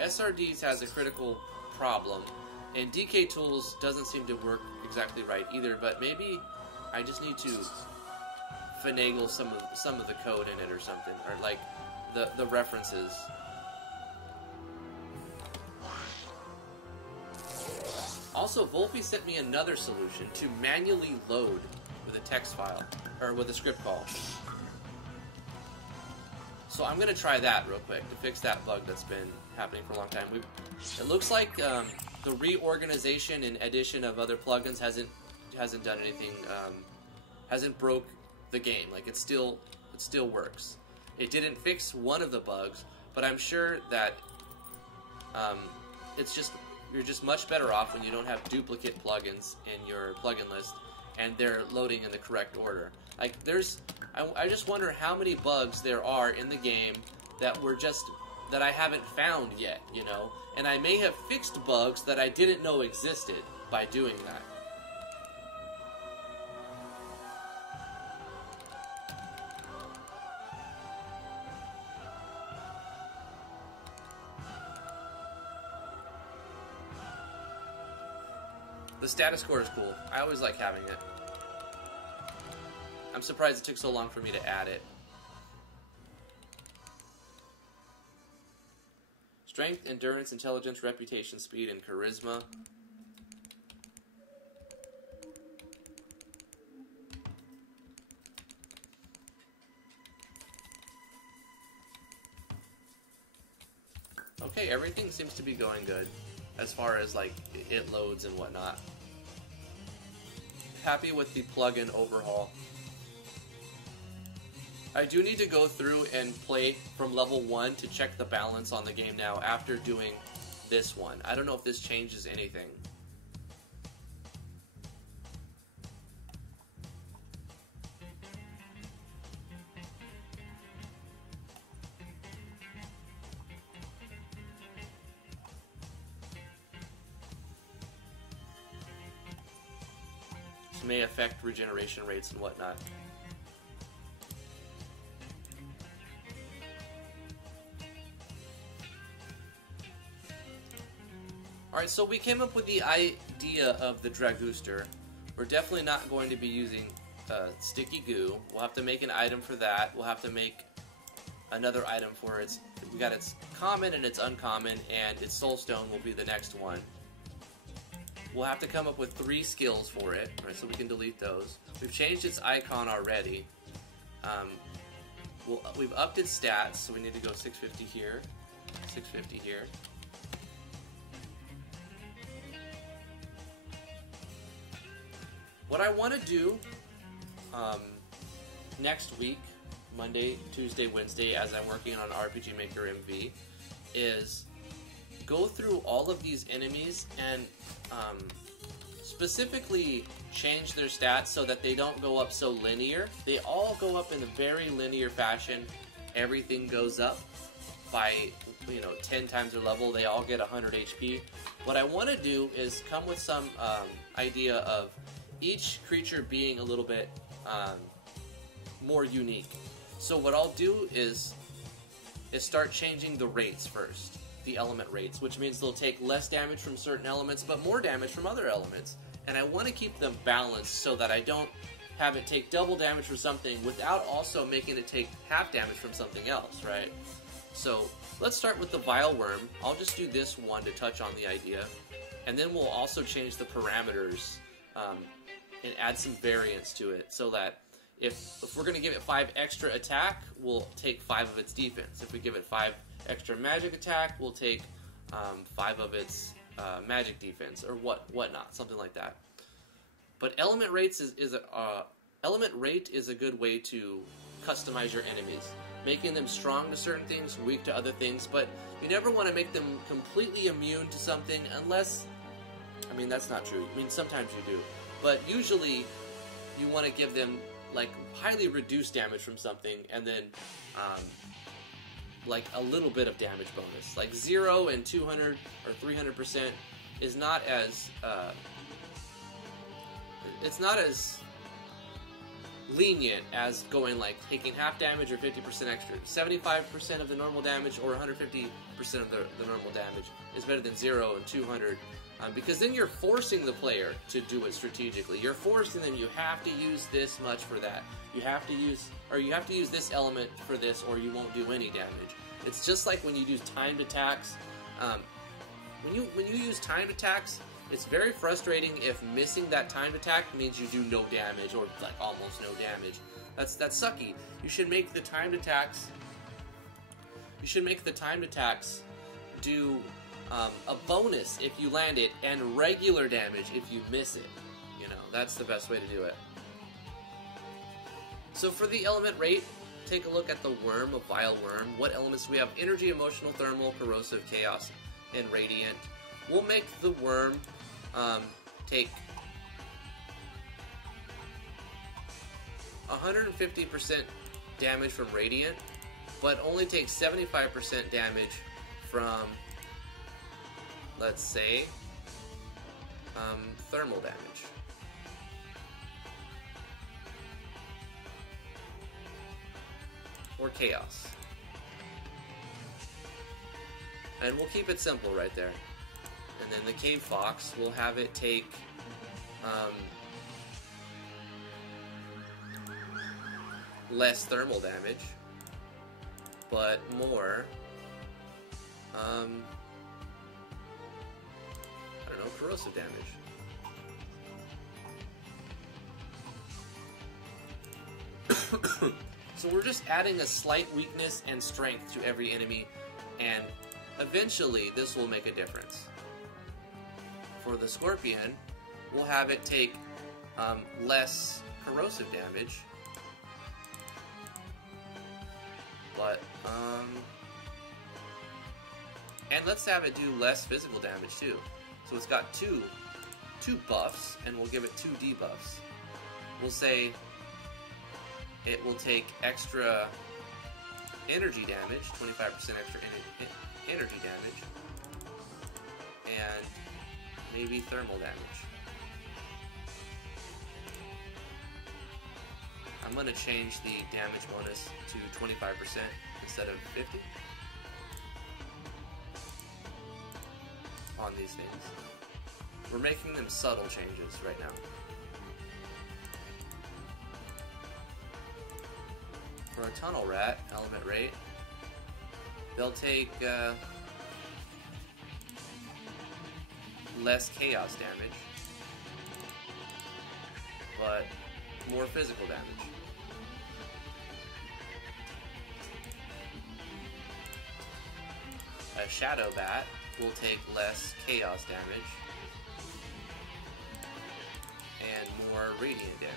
SRDs has a critical problem, and DK Tools doesn't seem to work exactly right either, but maybe I just need to finagle some of the code in it or something, or like the references. Also, Volpe sent me another solution to manually load with a text file, or with a script call. So I'm going to try that real quick to fix that bug that's been happening for a long time. It looks like the reorganization and addition of other plugins hasn't done anything, hasn't broke the game. Like it still works. It didn't fix one of the bugs, but I'm sure that you're just much better off when you don't have duplicate plugins in your plugin list and they're loading in the correct order. Like I just wonder how many bugs there are in the game that I haven't found yet, you know? And I may have fixed bugs that I didn't know existed by doing that. The status score is cool. I always like having it. I'm surprised it took so long for me to add it. Strength, endurance, intelligence, reputation, speed, and charisma. Okay, everything seems to be going good as far as like it loads and whatnot. Happy with the plugin overhaul. I do need to go through and play from level 1 to check the balance on the game now after doing this one. I don't know if this changes anything. This may affect regeneration rates and whatnot. Alright, so we came up with the idea of the Dragooster. We're definitely not going to be using sticky goo. We'll have to make an item for that. We'll have to make another item for its... We got its common and its uncommon, and its soulstone will be the next one. We'll have to come up with 3 skills for it, right, so we can delete those. We've changed its icon already. We've upped its stats, so we need to go 650 here, 650 here. What I want to do next week, Monday, Tuesday, Wednesday, as I'm working on RPG Maker MV, is go through all of these enemies and specifically change their stats so that they don't go up so linear. They all go up in a very linear fashion. Everything goes up by 10 times their level. They all get 100 HP. What I want to do is come with some idea of each creature being a little bit more unique. So what I'll do is start changing the rates first, the element rates, which means they'll take less damage from certain elements, but more damage from other elements. And I want to keep them balanced so that I don't have it take double damage from something without also making it take half damage from something else, right? So let's start with the Vile Worm. I'll just do this one to touch on the idea, and then we'll also change the parameters and add some variance to it, so that if we're going to give it 5 extra attack, we'll take 5 of its defense. If we give it 5 extra magic attack, we'll take 5 of its magic defense, or whatnot, something like that. But element rates element rate is a good way to customize your enemies, making them strong to certain things, weak to other things. But you never want to make them completely immune to something, unless, I mean, that's not true. I mean, sometimes you do. But usually, you want to give them, like, highly reduced damage from something, and then, like, a little bit of damage bonus. Like, 0 and 200 or 300% is not as, it's not as lenient as going like taking half damage or 50% extra. 75% of the normal damage or 150% of the normal damage is better than 0 and 200. Because then you're forcing the player to do it strategically. You're forcing them, you have to use this much for that. You have to use this element for this or you won't do any damage. It's just like when you do timed attacks. When you use timed attacks, it's very frustrating if missing that timed attack means you do no damage or like almost no damage. That's sucky. You should make the timed attacks. You should make the timed attacks do a bonus if you land it and regular damage if you miss it. You know, that's the best way to do it. So for the element rate, take a look at the worm, a vile worm. What elements do we have? Energy, emotional, thermal, corrosive, chaos, and radiant. We'll make the worm take 150% damage from radiant, but only take 75% damage from, let's say, thermal damage. Or chaos. And we'll keep it simple right there. And then the cave fox, we'll have it take less thermal damage, but more I don't know, corrosive damage. So we're just adding a slight weakness and strength to every enemy, and eventually this will make a difference. For the scorpion, we'll have it take less corrosive damage, but and let's have it do less physical damage too. So it's got two buffs, and we'll give it 2 debuffs. We'll say it will take extra energy damage, 25% extra energy damage, and maybe thermal damage. I'm going to change the damage bonus to 25% instead of 50 on these things. We're making them subtle changes right now. For a tunnel rat, element rate, they'll take less chaos damage, but more physical damage. A shadow bat will take less chaos damage and more radiant damage.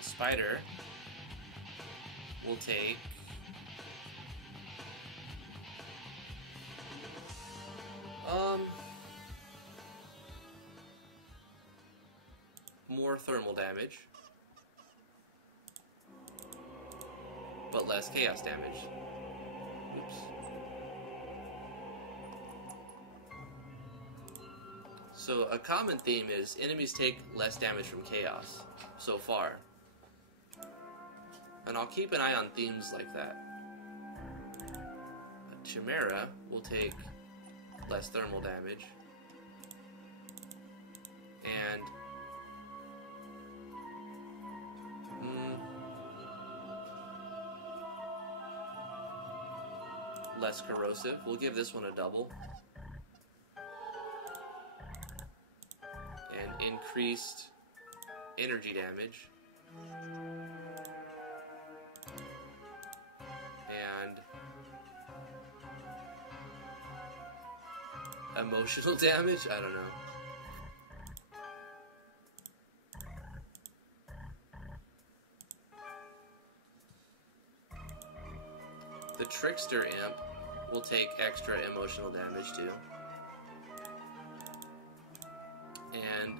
Spider will take more thermal damage, but less chaos damage. Oops. So a common theme is enemies take less damage from chaos so far. And I'll keep an eye on themes like that. A Chimera will take less thermal damage. And less corrosive. We'll give this one a double. And increased energy damage. And emotional damage? I don't know. The Trickster Imp will take extra emotional damage too. And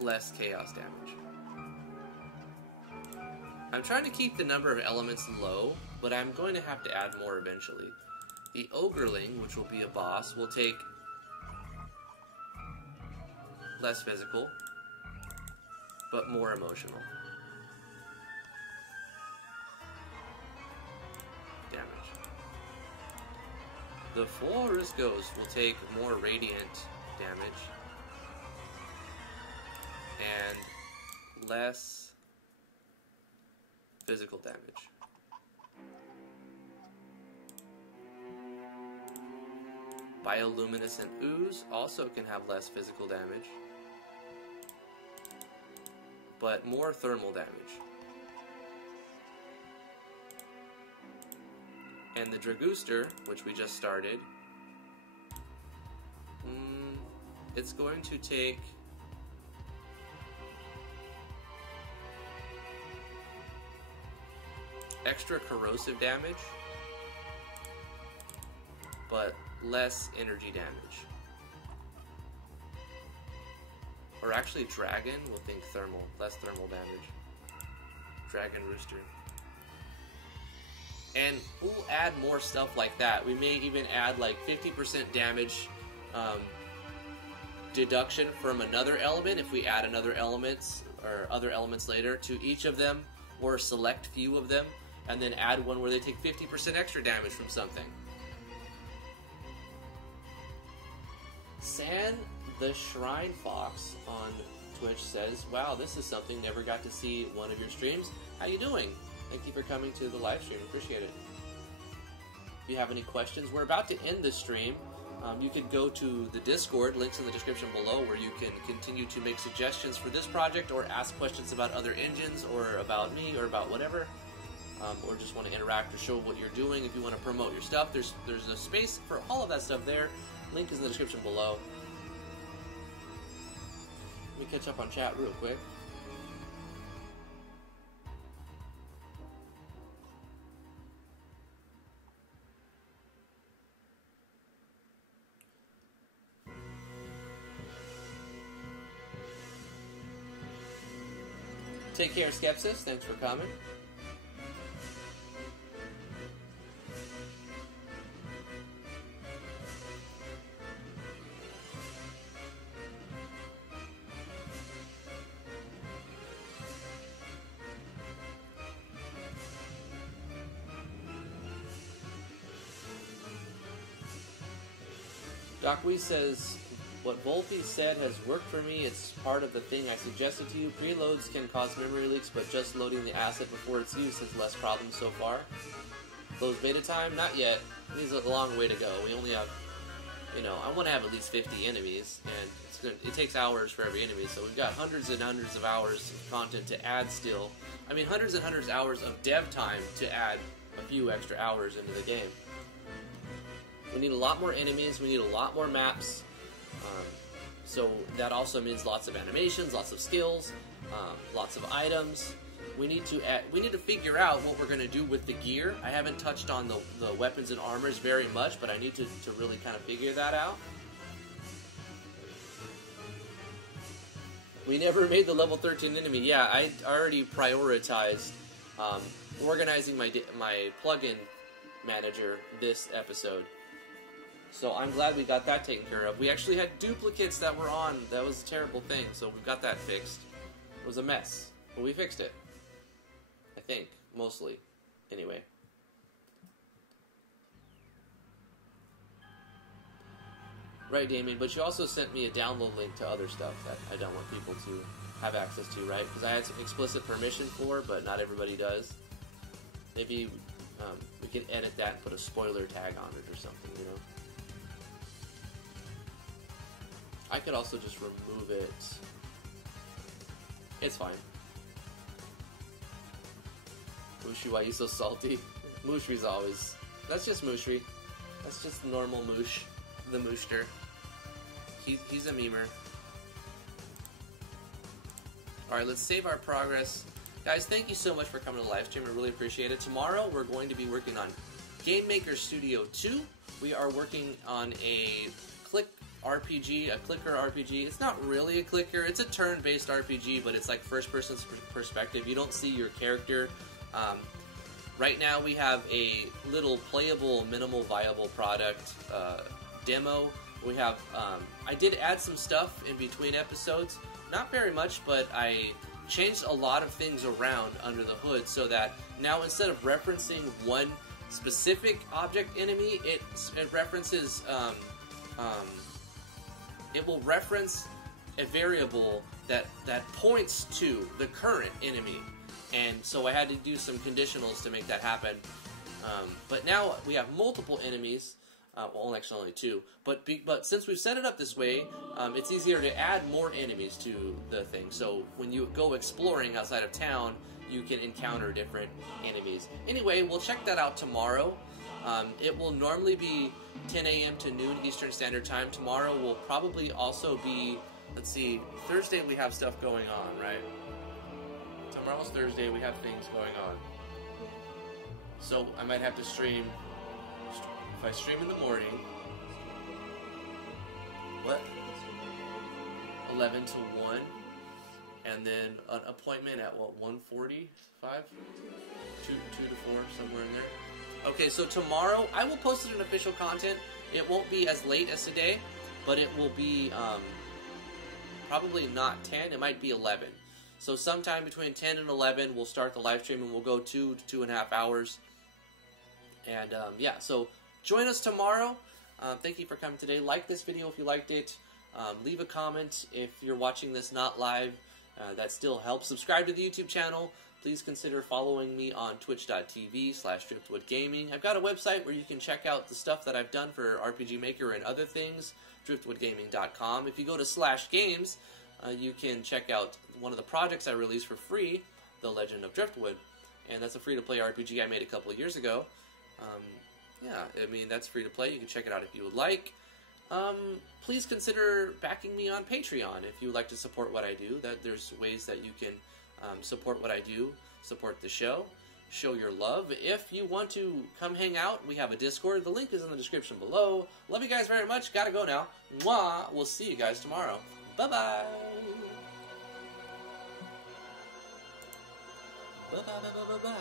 less chaos damage. I'm trying to keep the number of elements low, but I'm going to have to add more eventually. The Ogreling, which will be a boss, will take less physical, but more emotional. Damage. The Forest Ghost will take more radiant damage and less physical damage. Bioluminescent Ooze also can have less physical damage, but more thermal damage. And the Dragooster, which we just started, it's going to take extra corrosive damage, but less energy damage. Or actually, Dragon will think thermal, less thermal damage. Dragon Rooster. And we'll add more stuff like that. We may even add like 50% damage deduction from another element if we add another elements or other elements later to each of them, or a select few of them, and then add one where they take 50% extra damage from something. San the Shrine Fox on Twitch says, wow, this is something, never got to see one of your streams. How you doing? Thank you for coming to the live stream. Appreciate it. If you have any questions, we're about to end the stream. You can go to the Discord, links in the description below, where you can continue to make suggestions for this project or ask questions about other engines or about me or about whatever. Or just want to interact or show what you're doing. If you want to promote your stuff, there's a space for all of that stuff there. Link is in the description below. Let me catch up on chat real quick. Take care, Skepsis. Thanks for coming. Doc Wee says, what Volpe said has worked for me. It's part of the thing I suggested to you. Preloads can cause memory leaks, but just loading the asset before its use has less problems so far. Closed beta time? Not yet. There's a long way to go. We only have, I want to have at least 50 enemies, and it takes hours for every enemy, so we've got hundreds and hundreds of hours of content to add still. I mean, hundreds and hundreds of hours of dev time to add a few extra hours into the game. We need a lot more enemies, we need a lot more maps, so that also means lots of animations, lots of skills, lots of items. We need to figure out what we're going to do with the gear. I haven't touched on the weapons and armors very much, but I need to really kind of figure that out. We never made the level 13 enemy. Yeah, I already prioritized organizing my plugin manager this episode. So I'm glad we got that taken care of. We actually had duplicates that were on. That was a terrible thing, so we've got that fixed. It was a mess, but we fixed it. I think, mostly. Anyway. Right, Damian, but you also sent me a download link to other stuff that I don't want people to have access to, right? Because I had some explicit permission for, but not everybody does. Maybe we can edit that and put a spoiler tag on it or something, I could also just remove it. It's fine. Mushi, why you so salty? Mushri's always... That's just Mushri. That's just normal Moosh. The Mooshter. He's a memer. Alright, let's save our progress. Guys, thank you so much for coming to the live stream. I really appreciate it. Tomorrow, we're going to be working on Game Maker Studio 2. We are working on a RPG, a clicker RPG. It's not really a clicker. It's a turn-based RPG, but it's like first-person perspective. You don't see your character. Right now, we have a little playable, minimal viable product demo We have, I did add some stuff in between episodes. Not very much, but I changed a lot of things around under the hood so that now instead of referencing one specific object enemy, it references, it will reference a variable that points to the current enemy. And so I had to do some conditionals to make that happen. But now we have multiple enemies. Well, actually only 2. But since we've set it up this way, it's easier to add more enemies to the thing. So when you go exploring outside of town, you can encounter different enemies. Anyway, we'll check that out tomorrow. It will normally be 10 a.m. to noon Eastern Standard Time. Tomorrow will probably also be, let's see, Thursday we have stuff going on, right? Tomorrow's Thursday, we have things going on. So I might have to stream. If I stream in the morning, what? 11 to 1, and then an appointment at what, 1:45? 2 to 4, somewhere in there. Okay, so tomorrow I will post it in official content. It won't be as late as today, but it will be probably not 10. It might be 11. So sometime between 10 and 11, we'll start the live stream, and we'll go 2 to 2.5 hours. And yeah, so join us tomorrow. Thank you for coming today. Like this video if you liked it. Leave a comment if you're watching this not live. That still helps. Subscribe to the YouTube channel. Please consider following me on twitch.tv/driftwoodgaming. I've got a website where you can check out the stuff that I've done for RPG Maker and other things, driftwoodgaming.com. If you go to /games, you can check out one of the projects I released for free, The Legend of Driftwood. And that's a free-to-play RPG I made a couple of years ago. Yeah, I mean, that's free to play. You can check it out if you would like. Please consider backing me on Patreon if you would like to support what I do. There's ways that you can support what I do, support the show, show your love. If you want to come hang out, we have a Discord. The link is in the description below. Love you guys very much. Gotta go now. Mwah! We'll see you guys tomorrow. Bye-bye! Bye-bye-bye-bye-bye!